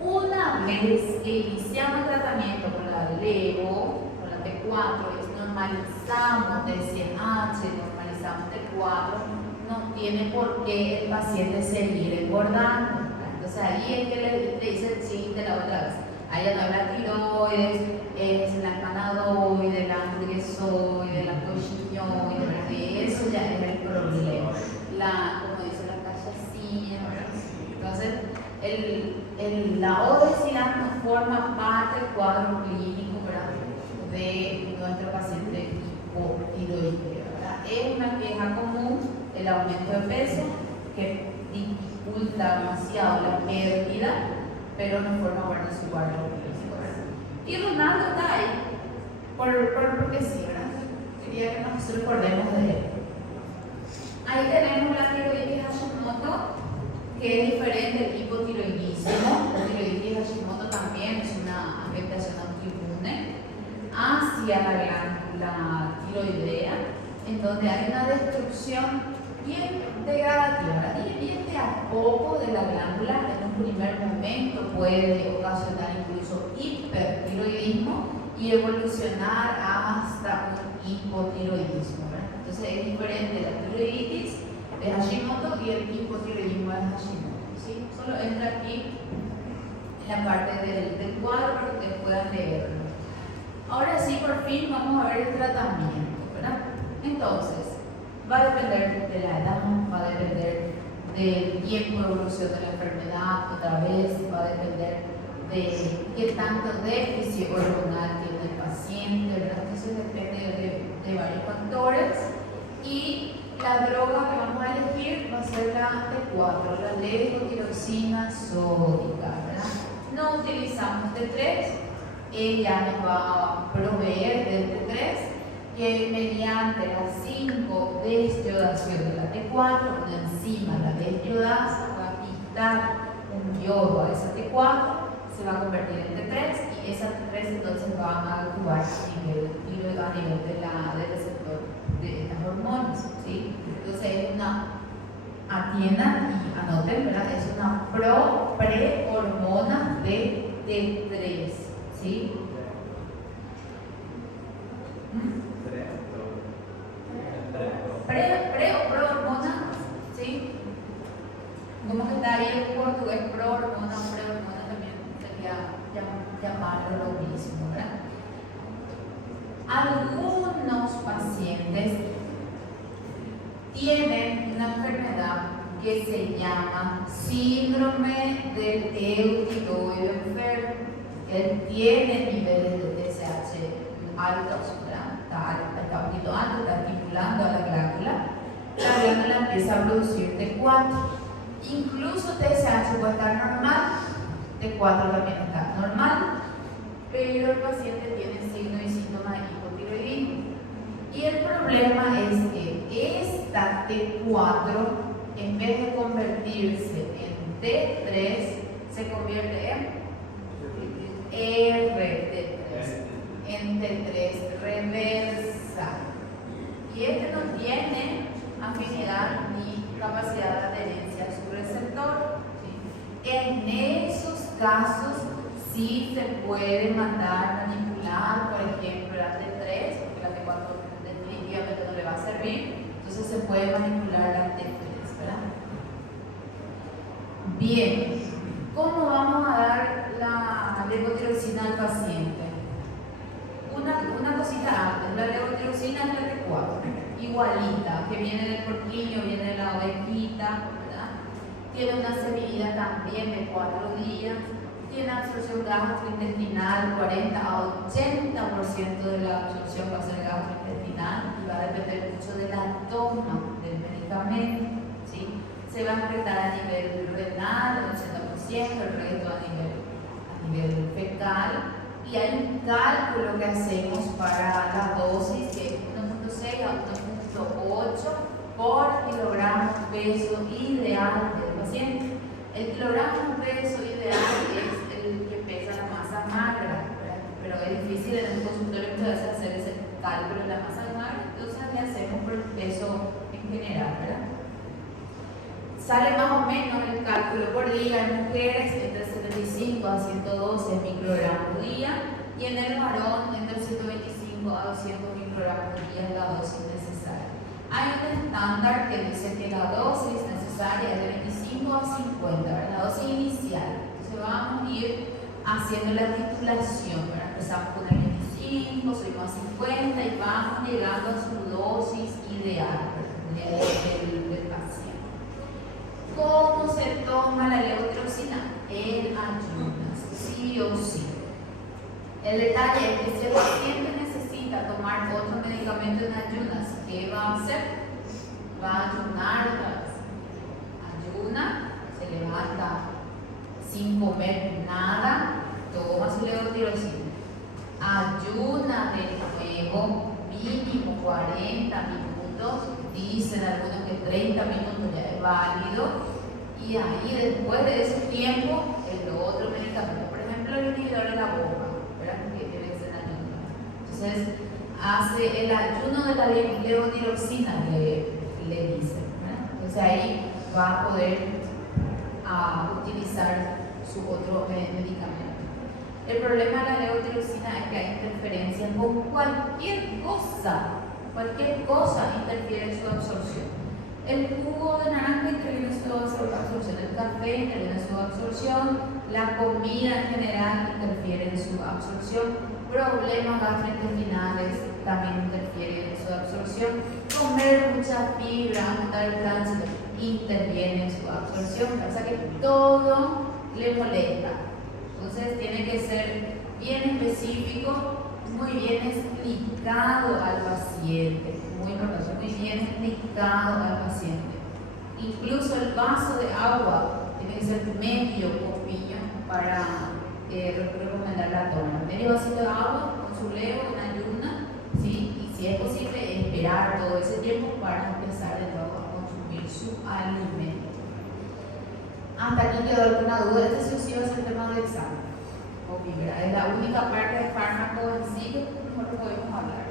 Una vez que iniciamos el tratamiento con la Levo, con la T4, y normalizamos TSH, normalizamos T4, no tiene por qué el paciente seguir engordando. Entonces ahí es que le dice el chiste la otra vez. Ahí ya no es la tiroides, es la canadoide, la hamburguesoide, la cochinoide, eso ya es el problema. Como dice la cachacilla, ¿verdad? Entonces, la obesidad no forma parte del cuadro clínico, ¿verdad?, de nuestro paciente hipotiroideo, ¿verdad? Es una queja común el aumento de peso que dificulta demasiado la pérdida, pero no forma parte de su cuadro clínico, ¿verdad? Y Ronaldo está ahí, porque sí, ¿verdad? Quería que nos recordemos de él. Ahí tenemos la tiroiditis Hashimoto, que es diferente del hipotiroidismo. La tiroiditis Hashimoto también es una afectación autoinmune hacia la glándula tiroidea, en donde hay una destrucción bien degradativa y bien de a poco de la glándula. En un primer momento puede ocasionar incluso hipertiroidismo y evolucionar hasta un hipotiroidismo, ¿verdad? Entonces es diferente la tiroiditis de Hashimoto y el hipotiroidismo de Hashimoto, ¿sí? Solo entra aquí en la parte del cuadro para que ustedes puedan leerlo. Ahora sí, por fin vamos a ver el tratamiento, ¿verdad? Entonces, va a depender de la edad, va a depender del tiempo de evolución de la enfermedad, otra vez va a depender de qué tanto déficit hormonal tiene el paciente, ¿verdad? Eso depende de varios factores. Y la droga que vamos a elegir va a ser la T4, la levotiroxina sódica, ¿verdad? No utilizamos T3, ella nos va a proveer del T3, que mediante la 5 desyodación de la T4, una enzima, la deshidrasa, va a quitar un yodo a esa T4, se va a convertir en T3 y esa T3 entonces va a actuar a nivel del receptor de estas hormonas, ¿sí? Entonces es una, atiendan y anoten, ¿verdad? Es una prehormona de T3, ¿sí? Pre o prohormona, ¿sí? Como que está ahí en portugués, prohormona, prehormona, también sería llamarlo lo mismo, ¿verdad? Algunos pacientes tienen una enfermedad que se llama síndrome del eutiroide enfermo. él tiene niveles de TSH altos, ¿verdad? Está un poquito alto, está estimulando a la glándula empieza a producir T4. Incluso TSH puede estar normal, T4 también está normal, pero el paciente tiene signos y síntomas de hipotiroidismo. Y el problema es que esta T4, en vez de convertirse en T3, se convierte en RT3, en T3 reversa. Y este no tiene afinidad ni capacidad de adherencia a su receptor. ¿Sí? En esos casos sí se puede mandar manipular, por ejemplo, la T3, porque la T4 definitivamente no le va a servir, entonces se puede manipular la T3, ¿verdad? Bien, ¿cómo vamos a dar la levotiroxina al paciente? Una cosita antes, la levotiroxina es la T4, igualita, que viene del porquiño, viene de la ovejita, ¿verdad? Tiene una semilla también de 4 días, tiene absorción gastrointestinal, 40 a 80% de la absorción va a ser gastrointestinal y va a depender mucho de la toma del medicamento, ¿sí? Se va a afectar a nivel renal, el 80%, el resto a nivel fecal. Y hay un cálculo que hacemos para la dosis que es 1.6 a 1.8 por kilogramo peso ideal del paciente. El kilogramo peso ideal es el que pesa la masa magra, ¿verdad? Pero es difícil en el consultorio muchas veces hacer ese cálculo de la masa magra, entonces le hacemos por el peso en general, ¿verdad? Sale más o menos el cálculo por día en mujeres entre 75 a 112 microgramos por día y en el varón entre 125 a 200 microgramos por día es la dosis necesaria. Hay un estándar que dice que la dosis necesaria es de 25 a 50, ¿verdad? La dosis inicial. Entonces vamos a ir haciendo la titulación, ¿verdad? Empezamos con el 25, subimos a 50 y vamos llegando a su dosis ideal, ¿verdad? del paciente. ¿Cómo se toma la levotiroxina? En ayunas, sí o sí. El detalle es que si el paciente necesita tomar otro medicamento en ayunas, ¿qué va a hacer? Va a ayunar otra vez. Ayuna, se levanta sin comer nada, toma su levotiroxina. Ayuna de nuevo, mínimo 40 minutos. Dicen algunos que 30 minutos ya es válido, y ahí después de ese tiempo el otro medicamento, por ejemplo el inhibidor de la bomba, ¿verdad? Que tiene que ser ayuno. Entonces hace el ayuno de la levotiroxina, le dicen, ¿verdad? Entonces ahí va a poder utilizar su otro medicamento. El problema de la levotiroxina es que hay interferencias con cualquier cosa interfiere en su absorción. El jugo de naranja interviene en su absorción, el café interviene en su absorción, la comida en general interfiere en su absorción, problemas gastrointestinales también interfieren en su absorción, comer mucha fibra, aumentar el tránsito, interviene en su absorción, o sea que todo le molesta. Entonces tiene que ser bien específico, muy bien explicado al paciente, muy importante, muy bien explicado al paciente. Incluso el vaso de agua tiene que ser medio copillo para recomendar la toma. Medio vasito de agua con su levo en ayuna, ¿sí? Y si es posible, esperar todo ese tiempo para empezar de nuevo a consumir su alimento. Hasta aquí quedó alguna duda. Este sí va a ser el tema del examen. Es la única parte del fármaco en sí que mejor podemos hablar.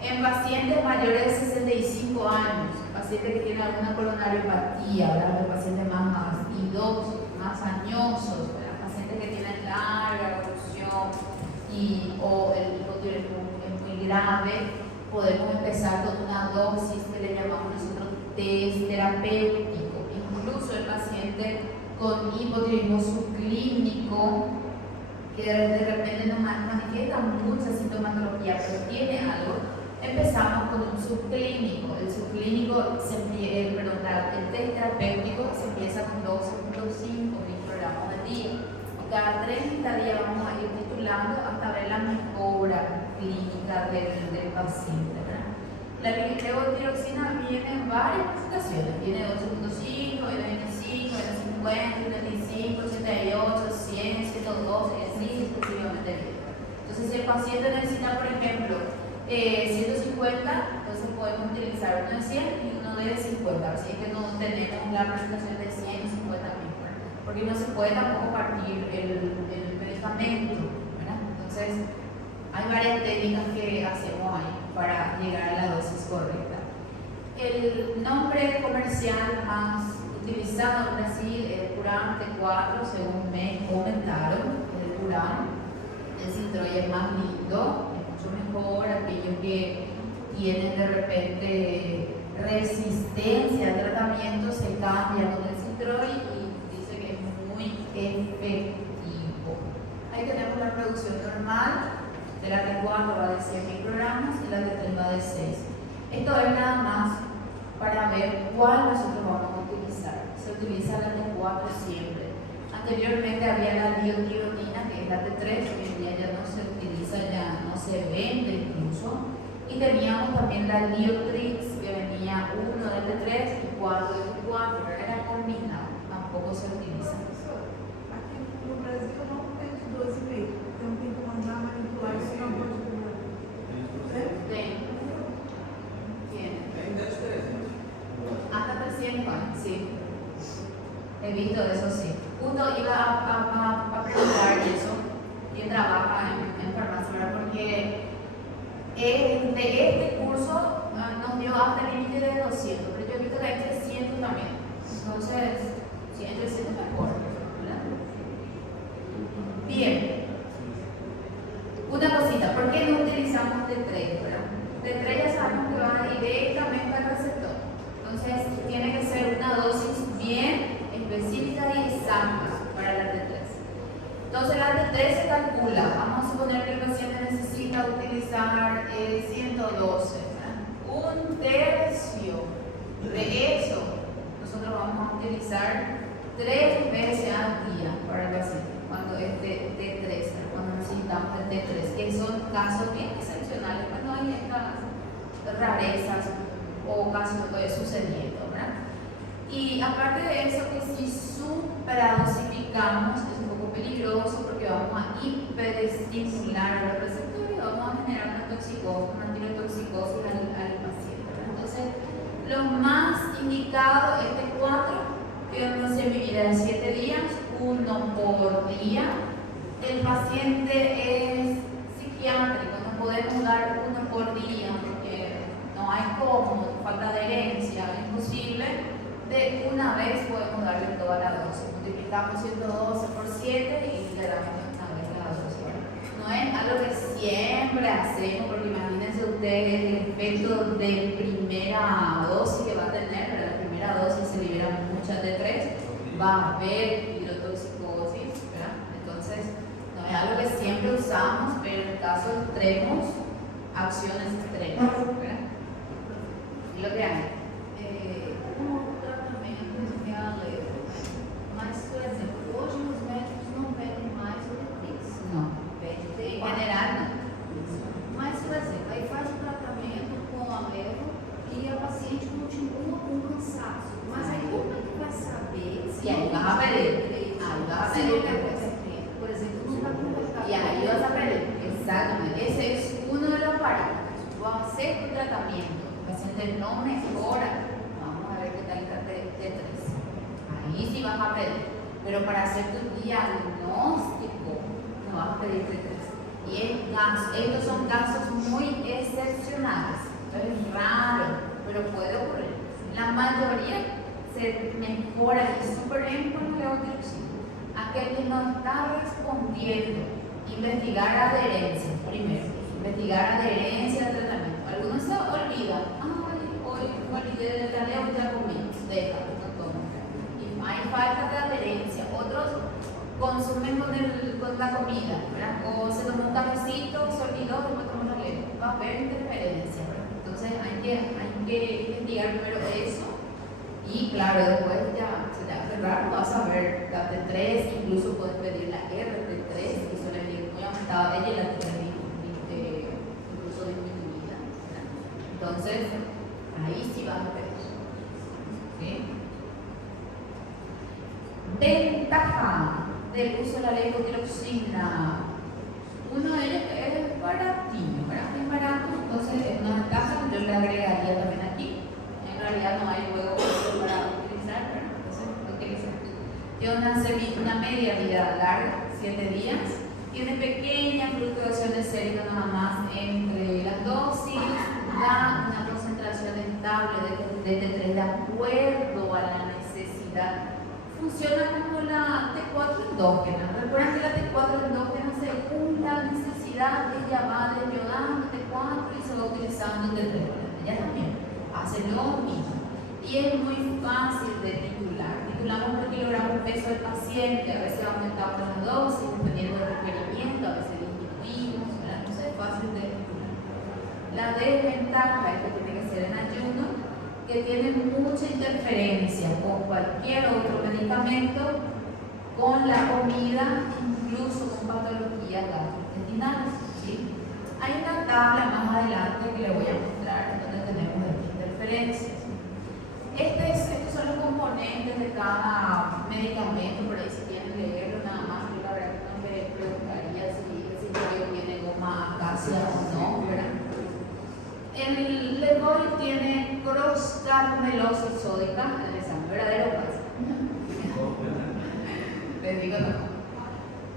En pacientes mayores de 65 años, pacientes que tienen alguna coronariopatía, ¿verdad? Pacientes más idosos, más añosos, ¿verdad? Pacientes que tienen larga evolución o el hipotiroidismo es muy grave, podemos empezar con una dosis que le llamamos nosotros test terapéutico. Incluso el paciente con hipotiroidismo subclínico, que de repente no manifiesta mucha sintomatología, pero tiene algo, empezamos con un subclínico. El subclínico, el test terapéutico se empieza con 12.5 microgramos al día. ¿Ok? cada 30 días vamos a ir titulando hasta ver la mejora clínica del paciente, ¿verdad? La levotiroxina viene en varias presentaciones, viene 8.5, viene 25, viene 50, 75, 78, 100, 112 y así sucesivamente bien. Entonces, si el paciente necesita, por ejemplo, 150, entonces podemos utilizar uno de 100 y uno de 50, así es que no tenemos la presentación de 100 y 50 mismo, porque no se puede tampoco partir el medicamento, ¿verdad? Entonces, hay varias técnicas que hacemos ahí para llegar a la dosis correcta. El nombre comercial más utilizado en Brasil es Curan T4, según me comentaron, el Curan. El Synthroid es más lindo, es mucho mejor. Aquellos que tienen de repente resistencia al tratamiento se cambian con el Synthroid y dice que es muy efectivo. Ahí tenemos la producción normal. De la T4 va de 100 microgramos y la T3 va de 6. Esto es nada más para ver cuál nosotros vamos a utilizar. Se utiliza la T4 siempre. Anteriormente había la diotironina, que es la T3, hoy en día ya no se utiliza, ya no se vende incluso. Y teníamos también la Liotrix, que venía 1 de T3 y 4 de T4, pero era combinado, tampoco se utiliza. Professor, aqui no Brasil não tem de 12,5. Então tem que mandar manipular isso não pode comer. Tem. Tiene. Tem 10, 300. Hasta 300 años, sí. He visto eso, sí. Justo iba a preguntar eso, quién trabaja en farmacia, ¿verdad? Porque de este curso nos dio hasta el límite de 200, pero yo he visto que hay 300 también. Entonces, si hay 300 mejor, ¿verdad? Bien. Una cosita, ¿por qué no utilizamos T3, verdad? T3 ya sabemos que va directamente al receptor. Entonces, tiene que ser una dosis bien específica y exacta para la T3. Entonces, la T3 se calcula. Vamos a suponer que el paciente necesita utilizar 112, ¿verdad? Un tercio de eso nosotros vamos a utilizar 3 veces al día para el paciente cuando es de T3, ¿verdad? Cuando necesitamos el T3, que son casos bien excepcionales, cuando hay estas rarezas o casos que puede sucediendo, ¿verdad? Y aparte de eso, que si supradosificamos es un poco peligroso porque vamos a hiperestimular a los receptores y vamos a generar una toxicosis, una tirotoxicosis al paciente, ¿verdad? Entonces, lo más indicado es T4, que es una semivida de 7 días, 1 por día. El paciente es psiquiátrico, no podemos dar 1 por día porque no hay cómo, falta de herencia, es imposible. De una vez podemos darle toda la dosis. Multiplicamos 112 por 7 y le damos una vez la dosis. No es algo que siempre hacemos, porque imagínense ustedes el efecto de primera dosis que va a tener, pero la primera dosis se libera mucha T3, va a haber tirotoxicosis, ¿verdad? Entonces, no es algo que siempre usamos, pero en casos extremos, acciones extremas, ¿verdad? Y lo que hay. Mas, por exemplo, hoje os médicos não pedem mais o T3. Não. Pede En T4. general, no. Mas, por exemplo, aí faz o tratamento com a levo e a paciente continua com cansaço. Mas aí como é que vai saber se E aí vas a pedir. Aí vas a se pedir não está depois. competente? Por exemplo, não está completado. Y ahí vas a aprender. Exactamente. Ese es uno de los parámetros. Tú vas a hacer tu tratamiento. El paciente no mejora. Vamos a ver qué tal está T3. Ahí sí vas a pedir. Pero para hacer tu diagnóstico, no vas a pedir T3. Y estos son casos muy excepcionales. Es raro, pero puede ocurrir. La mayoría se mejora y súper bien con la levotiroxina. Aquel que no está respondiendo, investigar adherencia primero, investigar adherencia al tratamiento. Algunos se olvidan, hoy olvidé de la levo y la comí, déjalo, no tomo. Y hay falta de adherencia. Otros consumen con la comida, ¿verdad? O se tomó un cafecito, se olvidó, después tomó la levo. Va a haber interferencia, ¿verdad? Entonces hay que investigar primero eso y Y claro, después ya se te hace raro, vas a ver la T3, incluso puedes pedir la RT3, que suele venir muy aumentada, ella y la T3 incluso disminuida. Entonces, ahí sí vas a pedir. ¿Sí? Ventaja del uso de la levotiroxina. Uno de ellos es baratillo, ¿verdad? Es barato, entonces es una ventaja. Yo le agregaría también aquí. En realidad no hay luego para utilizar, ¿verdad? Entonces lo utilizar. Tiene una media vida larga, 7 días. Tiene pequeña fluctuación de sérico nada más entre las dosis, da una concentración estable de T3 de acuerdo a la necesidad. Funciona como la T4 endógena. Recuerden que la T4 endógena, según la necesidad, ella va desviando T4 y se va utilizando T3. Ella también hace lo mismo. Y es muy fácil de titular. Titulamos por kilogramo peso del paciente, a veces aumentamos la dosis, dependiendo del requerimiento, a veces disminuimos, ¿verdad? Entonces es fácil de titular. La desventaja es que tiene que ser en ayuno, que tiene mucha interferencia con cualquier otro medicamento, con la comida, incluso con patologías gastrointestinales. ¿Sí? Hay una tabla más adelante que le voy a mostrar donde tenemos estas interferencias. Estos son los componentes de cada medicamento, por ahí si quieren leerlo nada más, yo la verdad que no me preguntaría si tiene goma acacia o no, ¿verdad? El Levol tiene cross-carmelosis sódica en el examen verdadero caso. Les digo no.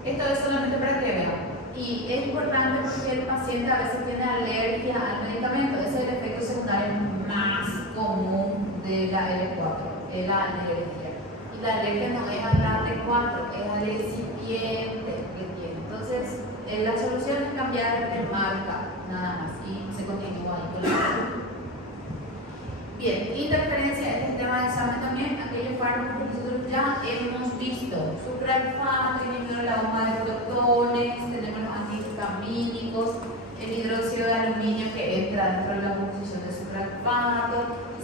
Esto es solamente para que vean. Y es importante porque el paciente a veces tiene alergia al medicamento. Ese es el efecto secundario más común de la L4, es la alergia. Y la alergia no es a la T4, es al recipiente que tiene. Entonces, la solución es cambiar de marca, nada más, y se continúa ahí con la. Bien, interferencia en el tema de examen también, aquellos fármacos que nosotros ya hemos visto, supralfato, inhibidor de la goma de protones, tenemos los antihistamínicos, el hidróxido de aluminio que entra dentro de la composición de supralfato,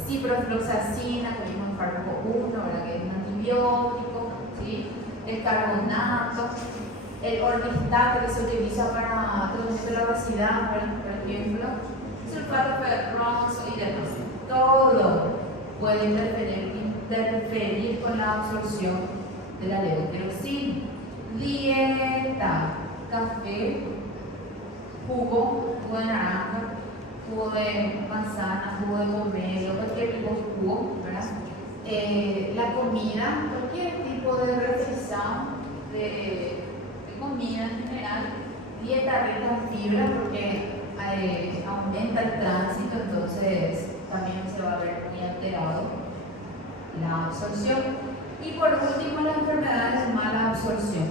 ciprofloxacina, que vimos en fármaco 1, ¿verdad? Que es un antibiótico, ¿sí? El carbonato, el ornistato que se utiliza para tratamiento de la obesidad, por ejemplo, sulfato ferroso y demás. Todo puede interferir con la absorción de la levotiroxina. Dieta, café, jugo de naranja, jugo de manzana, jugo de pomelo, cualquier tipo de jugo, ¿verdad? La comida, cualquier tipo de refrización de comida en general, dieta rica en fibra porque aumenta el tránsito, entonces también se va a ver muy alterado la absorción. Y por último, las enfermedades de mala absorción.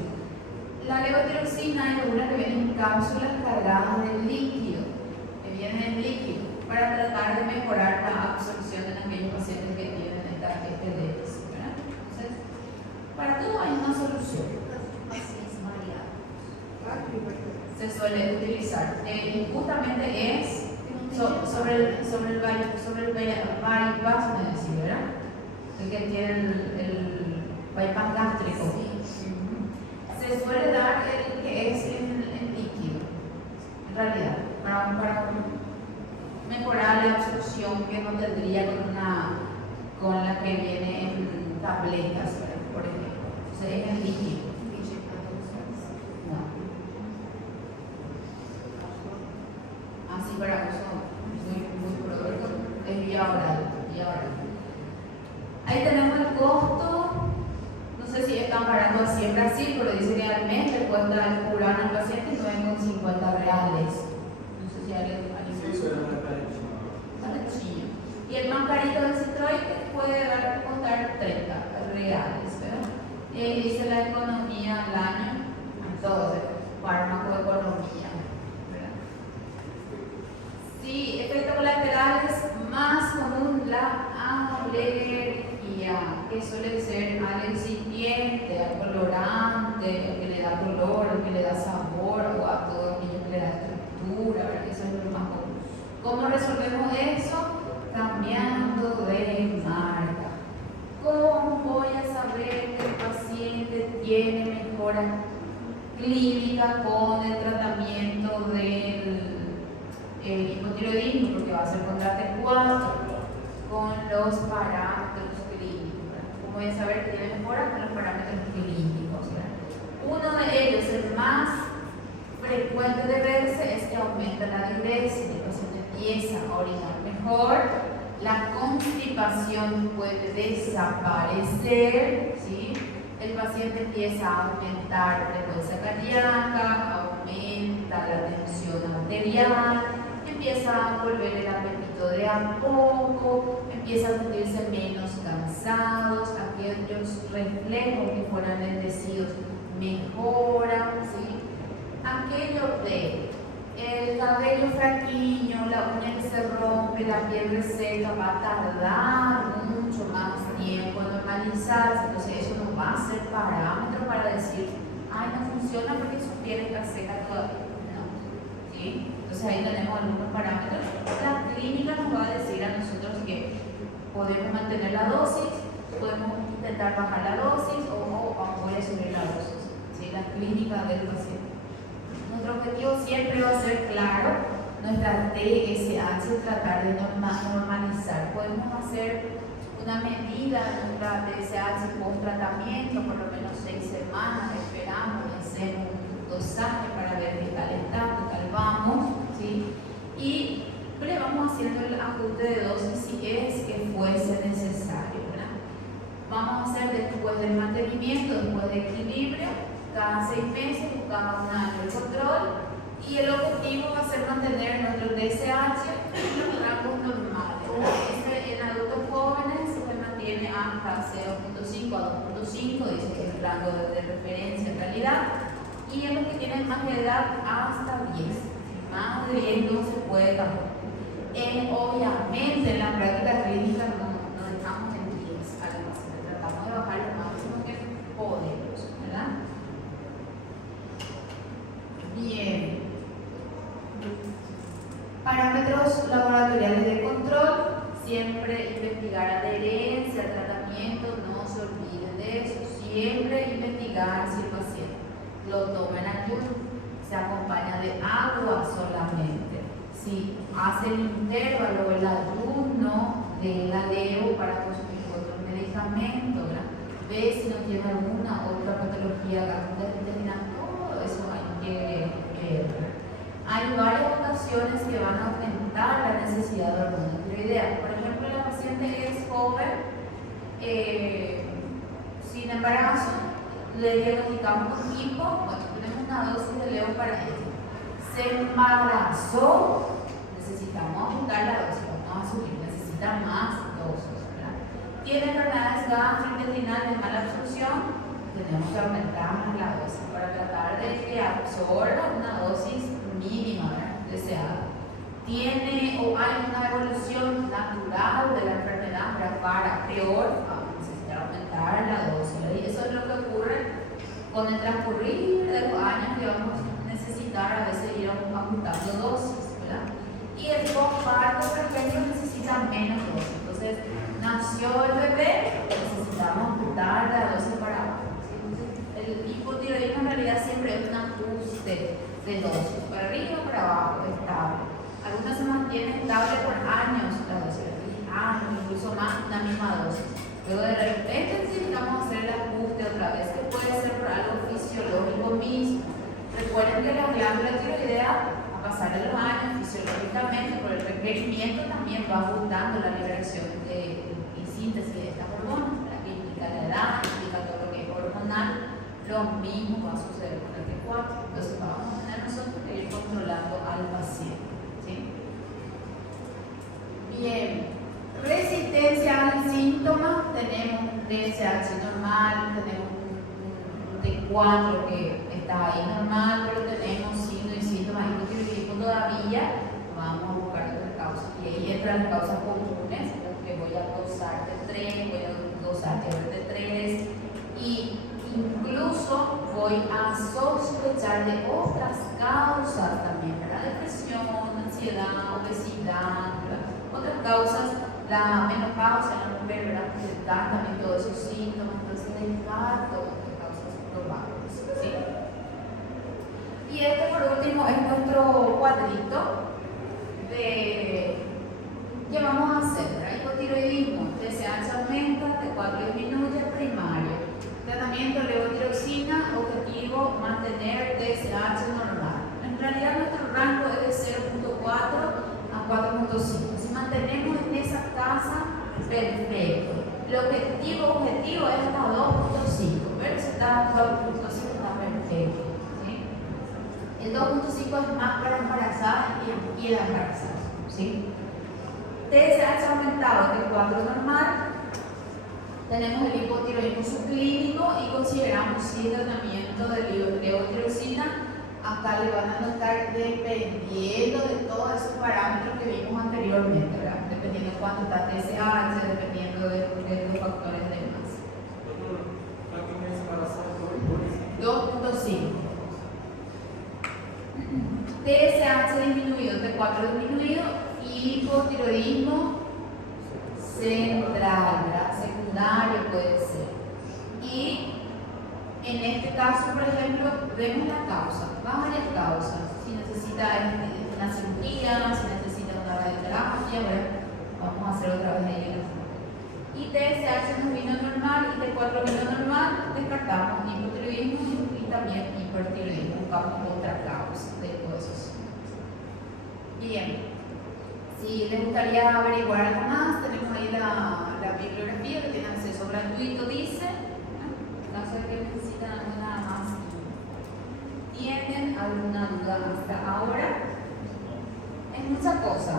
La levotiroxina es una que viene en cápsulas cargadas de líquido, que viene en líquido, para tratar de mejorar la absorción en aquellos pacientes que tienen este déficit, ¿verdad? Entonces, para todo hay una solución. Se suele utilizar. Justamente es sobre el bypass, me decía, ¿verdad? El que tiene el bypass gástrico. Se suele dar el que es en líquido, en realidad, para mejorar la absorción que no tendría con la que viene en tabletas, ¿verdad? Por ejemplo. Entonces es en líquido. Así para uso muy producto, es vía oral. Ahí tenemos el costo, no sé si están pagando así en Brasil, pero dice que al mes le cuesta el curán al paciente $9,50. No sé si alguien baratillo. Y el más carito del Citroën puede costar $30, ¿verdad? Y dice la economía al año, entonces, fármaco economía. Sí, efectos colaterales más común, la alergia, que suele ser al excipiente, al colorante, el que le da color, el que le da sabor, o a todo aquello que le da estructura, ¿verdad? Eso es lo más común. ¿Cómo resolvemos eso? Cambiando de marca. hipotiroidismo, porque va a ser contra T4 con los parámetros clínicos, ¿verdad? Como voy a saber que tiene mejora con los parámetros clínicos, ¿verdad? Uno de ellos, el más frecuente de verse, es que aumenta la diuresis, el paciente empieza a orinar mejor, la constipación puede desaparecer, ¿sí? El paciente empieza a aumentar la frecuencia cardíaca, aumenta la tensión arterial, empieza a volver el apetito de a poco, empieza a sentirse menos cansados, aquellos reflejos que fueran lentecidos mejoran, ¿sí? Aquello de el cabello fraquiño, la uña que se rompe, la piel reseca, va a tardar mucho más tiempo en normalizarse, entonces eso no va a ser parámetro para decir, ay, no funciona porque su piel está seca todavía, no, ¿sí? Entonces ahí tenemos algunos parámetros. La clínica nos va a decir a nosotros que podemos mantener la dosis, podemos intentar bajar la dosis o voy a subir la dosis, ¿sí? La clínica del paciente. Nuestro objetivo siempre va a ser claro, nuestra TSH, tratar de normalizar. Podemos hacer una medida de nuestra TSH con tratamiento, por lo menos 6 semanas, esperamos, hacemos un dosaje para ver qué tal está, qué tal vamos, ¿sí? Y le vamos haciendo el ajuste de dosis si es que fuese necesario, ¿verdad? Vamos a hacer después del mantenimiento, después del equilibrio, cada 6 meses buscamos un año de control y el objetivo va a ser mantener nuestro TSH en los rangos normales. En adultos jóvenes se mantiene hasta 0.5 a 2.5, dice que es el rango de referencia en realidad, y en los que tienen más de edad hasta 10. Más de 10 no se puede cambiar. Obviamente en la práctica clínica no dejamos en 10 al paciente, tratamos de bajar lo máximo que podemos, ¿verdad? Bien. Parámetros laboratoriales de control, siempre investigar adherencia al tratamiento, no se olviden de eso, siempre investigar si el paciente lo toma en ayuno, se acompaña de agua solamente, si hace el intervalo, el ayuno del aleo para consumir otros medicamentos, ¿verdad? Ve si no tiene alguna otra patología gastrointestinal, todo eso hay que ver. Hay varias ocasiones que van a aumentar la necesidad de hormona tiroidea. Por ejemplo, la paciente es joven, sin embarazo, le diagnosticamos con hipo, bueno, tenemos una dosis de leo para ella. Se embarazó, necesitamos aumentar la dosis, vamos a subir, necesita más dosis, ¿verdad? Tiene enfermedades gastrointestinales de mala absorción, tenemos que aumentar la dosis para tratar de que absorba una dosis mínima, ¿verdad? Deseada. Tiene o hay una evolución natural de la enfermedad, ¿verdad? Para peor, vamos a necesitar aumentar la dosis, ¿verdad? Y eso es lo que ocurre con el transcurrir de los años, que vamos a necesitar a veces ir ajustando dosis, ¿verdad? Y el posparto, por ejemplo, necesita menos dosis. Entonces, nació el bebé, necesitamos ajustar la dosis para abajo. El hipotiroidismo en realidad siempre es un ajuste de dosis, para arriba o para abajo, estable. Algunas se mantienen estable por años la dosis, incluso más una misma dosis. Luego de repente necesitamos hacer el ajuste otra vez, que puede ser por algo fisiológico mismo. Recuerden que la glándula tiroidea, a pasar de los años, fisiológicamente, por el requerimiento, también va ajustando la liberación y síntesis de estas hormonas, que implica la edad, implica todo lo que es hormonal. Lo mismo va a suceder con el T4. Entonces vamos a tener nosotros que ir controlando al paciente, ¿sí? Bien, resistencia al síntoma, tenemos un TSH normal, tenemos un T4 que está ahí normal, pero tenemos signo y síntomas hipotiroidismo todavía, vamos a buscar otras causas. Y ahí entran las causas comunes, que voy a dosar T3, voy a dosar T3 y incluso voy a sospechar de otras causas también, ¿verdad? Depresión, ansiedad, obesidad, ¿verdad? Otras causas, la menopausia, la mujer, ¿verdad? Que da también todos esos síntomas, entonces descarto otras causas probables, ¿sí? Y este por último es nuestro cuadrito de Perfecto. El objetivo es hasta 2.5. Pero si está 2.5 está perfecto. ¿Sí? El 2.5 es más para embarazadas y quieran embarazar. ¿Sí? TSH aumentado de 4 normal. Tenemos el hipotiroidismo subclínico y consideramos si el tratamiento de levotiroxina. Acá le van a notar dependiendo de todos esos parámetros que vimos anteriormente, ¿verdad? Dependiendo de cuánto está TSH, dependiendo de los factores de masa. 2.5. TSH disminuido, T4 disminuido, hipotiroidismo central, ¿verdad? Secundario puede ser. Y en este caso, por ejemplo, vemos la causa, varias causas. Si necesita una cirugía, si necesita una radioterapia, ¿verdad? Vamos a hacer otra vez ahí. Y TSH nos vino normal y T4 vino normal, descartamos hipotiroidismo y también hipertiroidismo. Buscamos otra causa de todos esos. Bien, si les gustaría averiguar algo más, tenemos ahí la bibliografía que tiene acceso gratuito, dice. En caso de que necesitan alguna más, ¿tienen alguna duda hasta ahora? Es mucha cosa.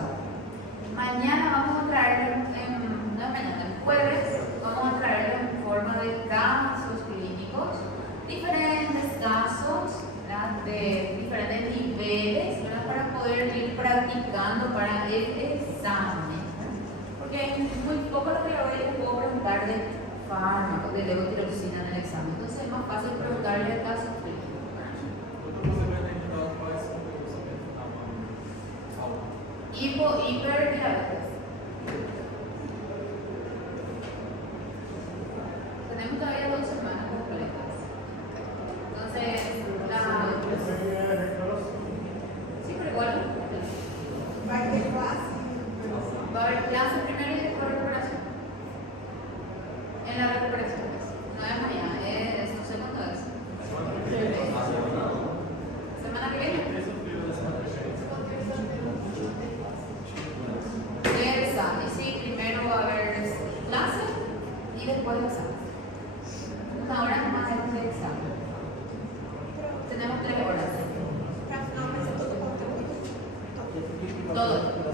Mañana vamos a traerlo el jueves, vamos a traerlo en forma de casos clínicos, diferentes casos, ¿verdad? De diferentes niveles, ¿verdad? Para poder ir practicando para el examen. Porque es muy poco lo que hoy les puedo preguntar de fármacos, de levotiroxina en el examen. Entonces es más fácil preguntarle el caso clínico. Hiperdiabetes. Tenemos todavía 2 semanas completas. Entonces, sí, pero igual. Vai ter classe? Va a haber clase primero y después recuperación. En la recuperación, no es mañana, no sé cuándo es. ¿Semana que viene? Y sí, primero va a haber clase y después examen. Una hora más antes del examen. Tenemos 3 horas. Para final vai ser todo conteúdo. Todo.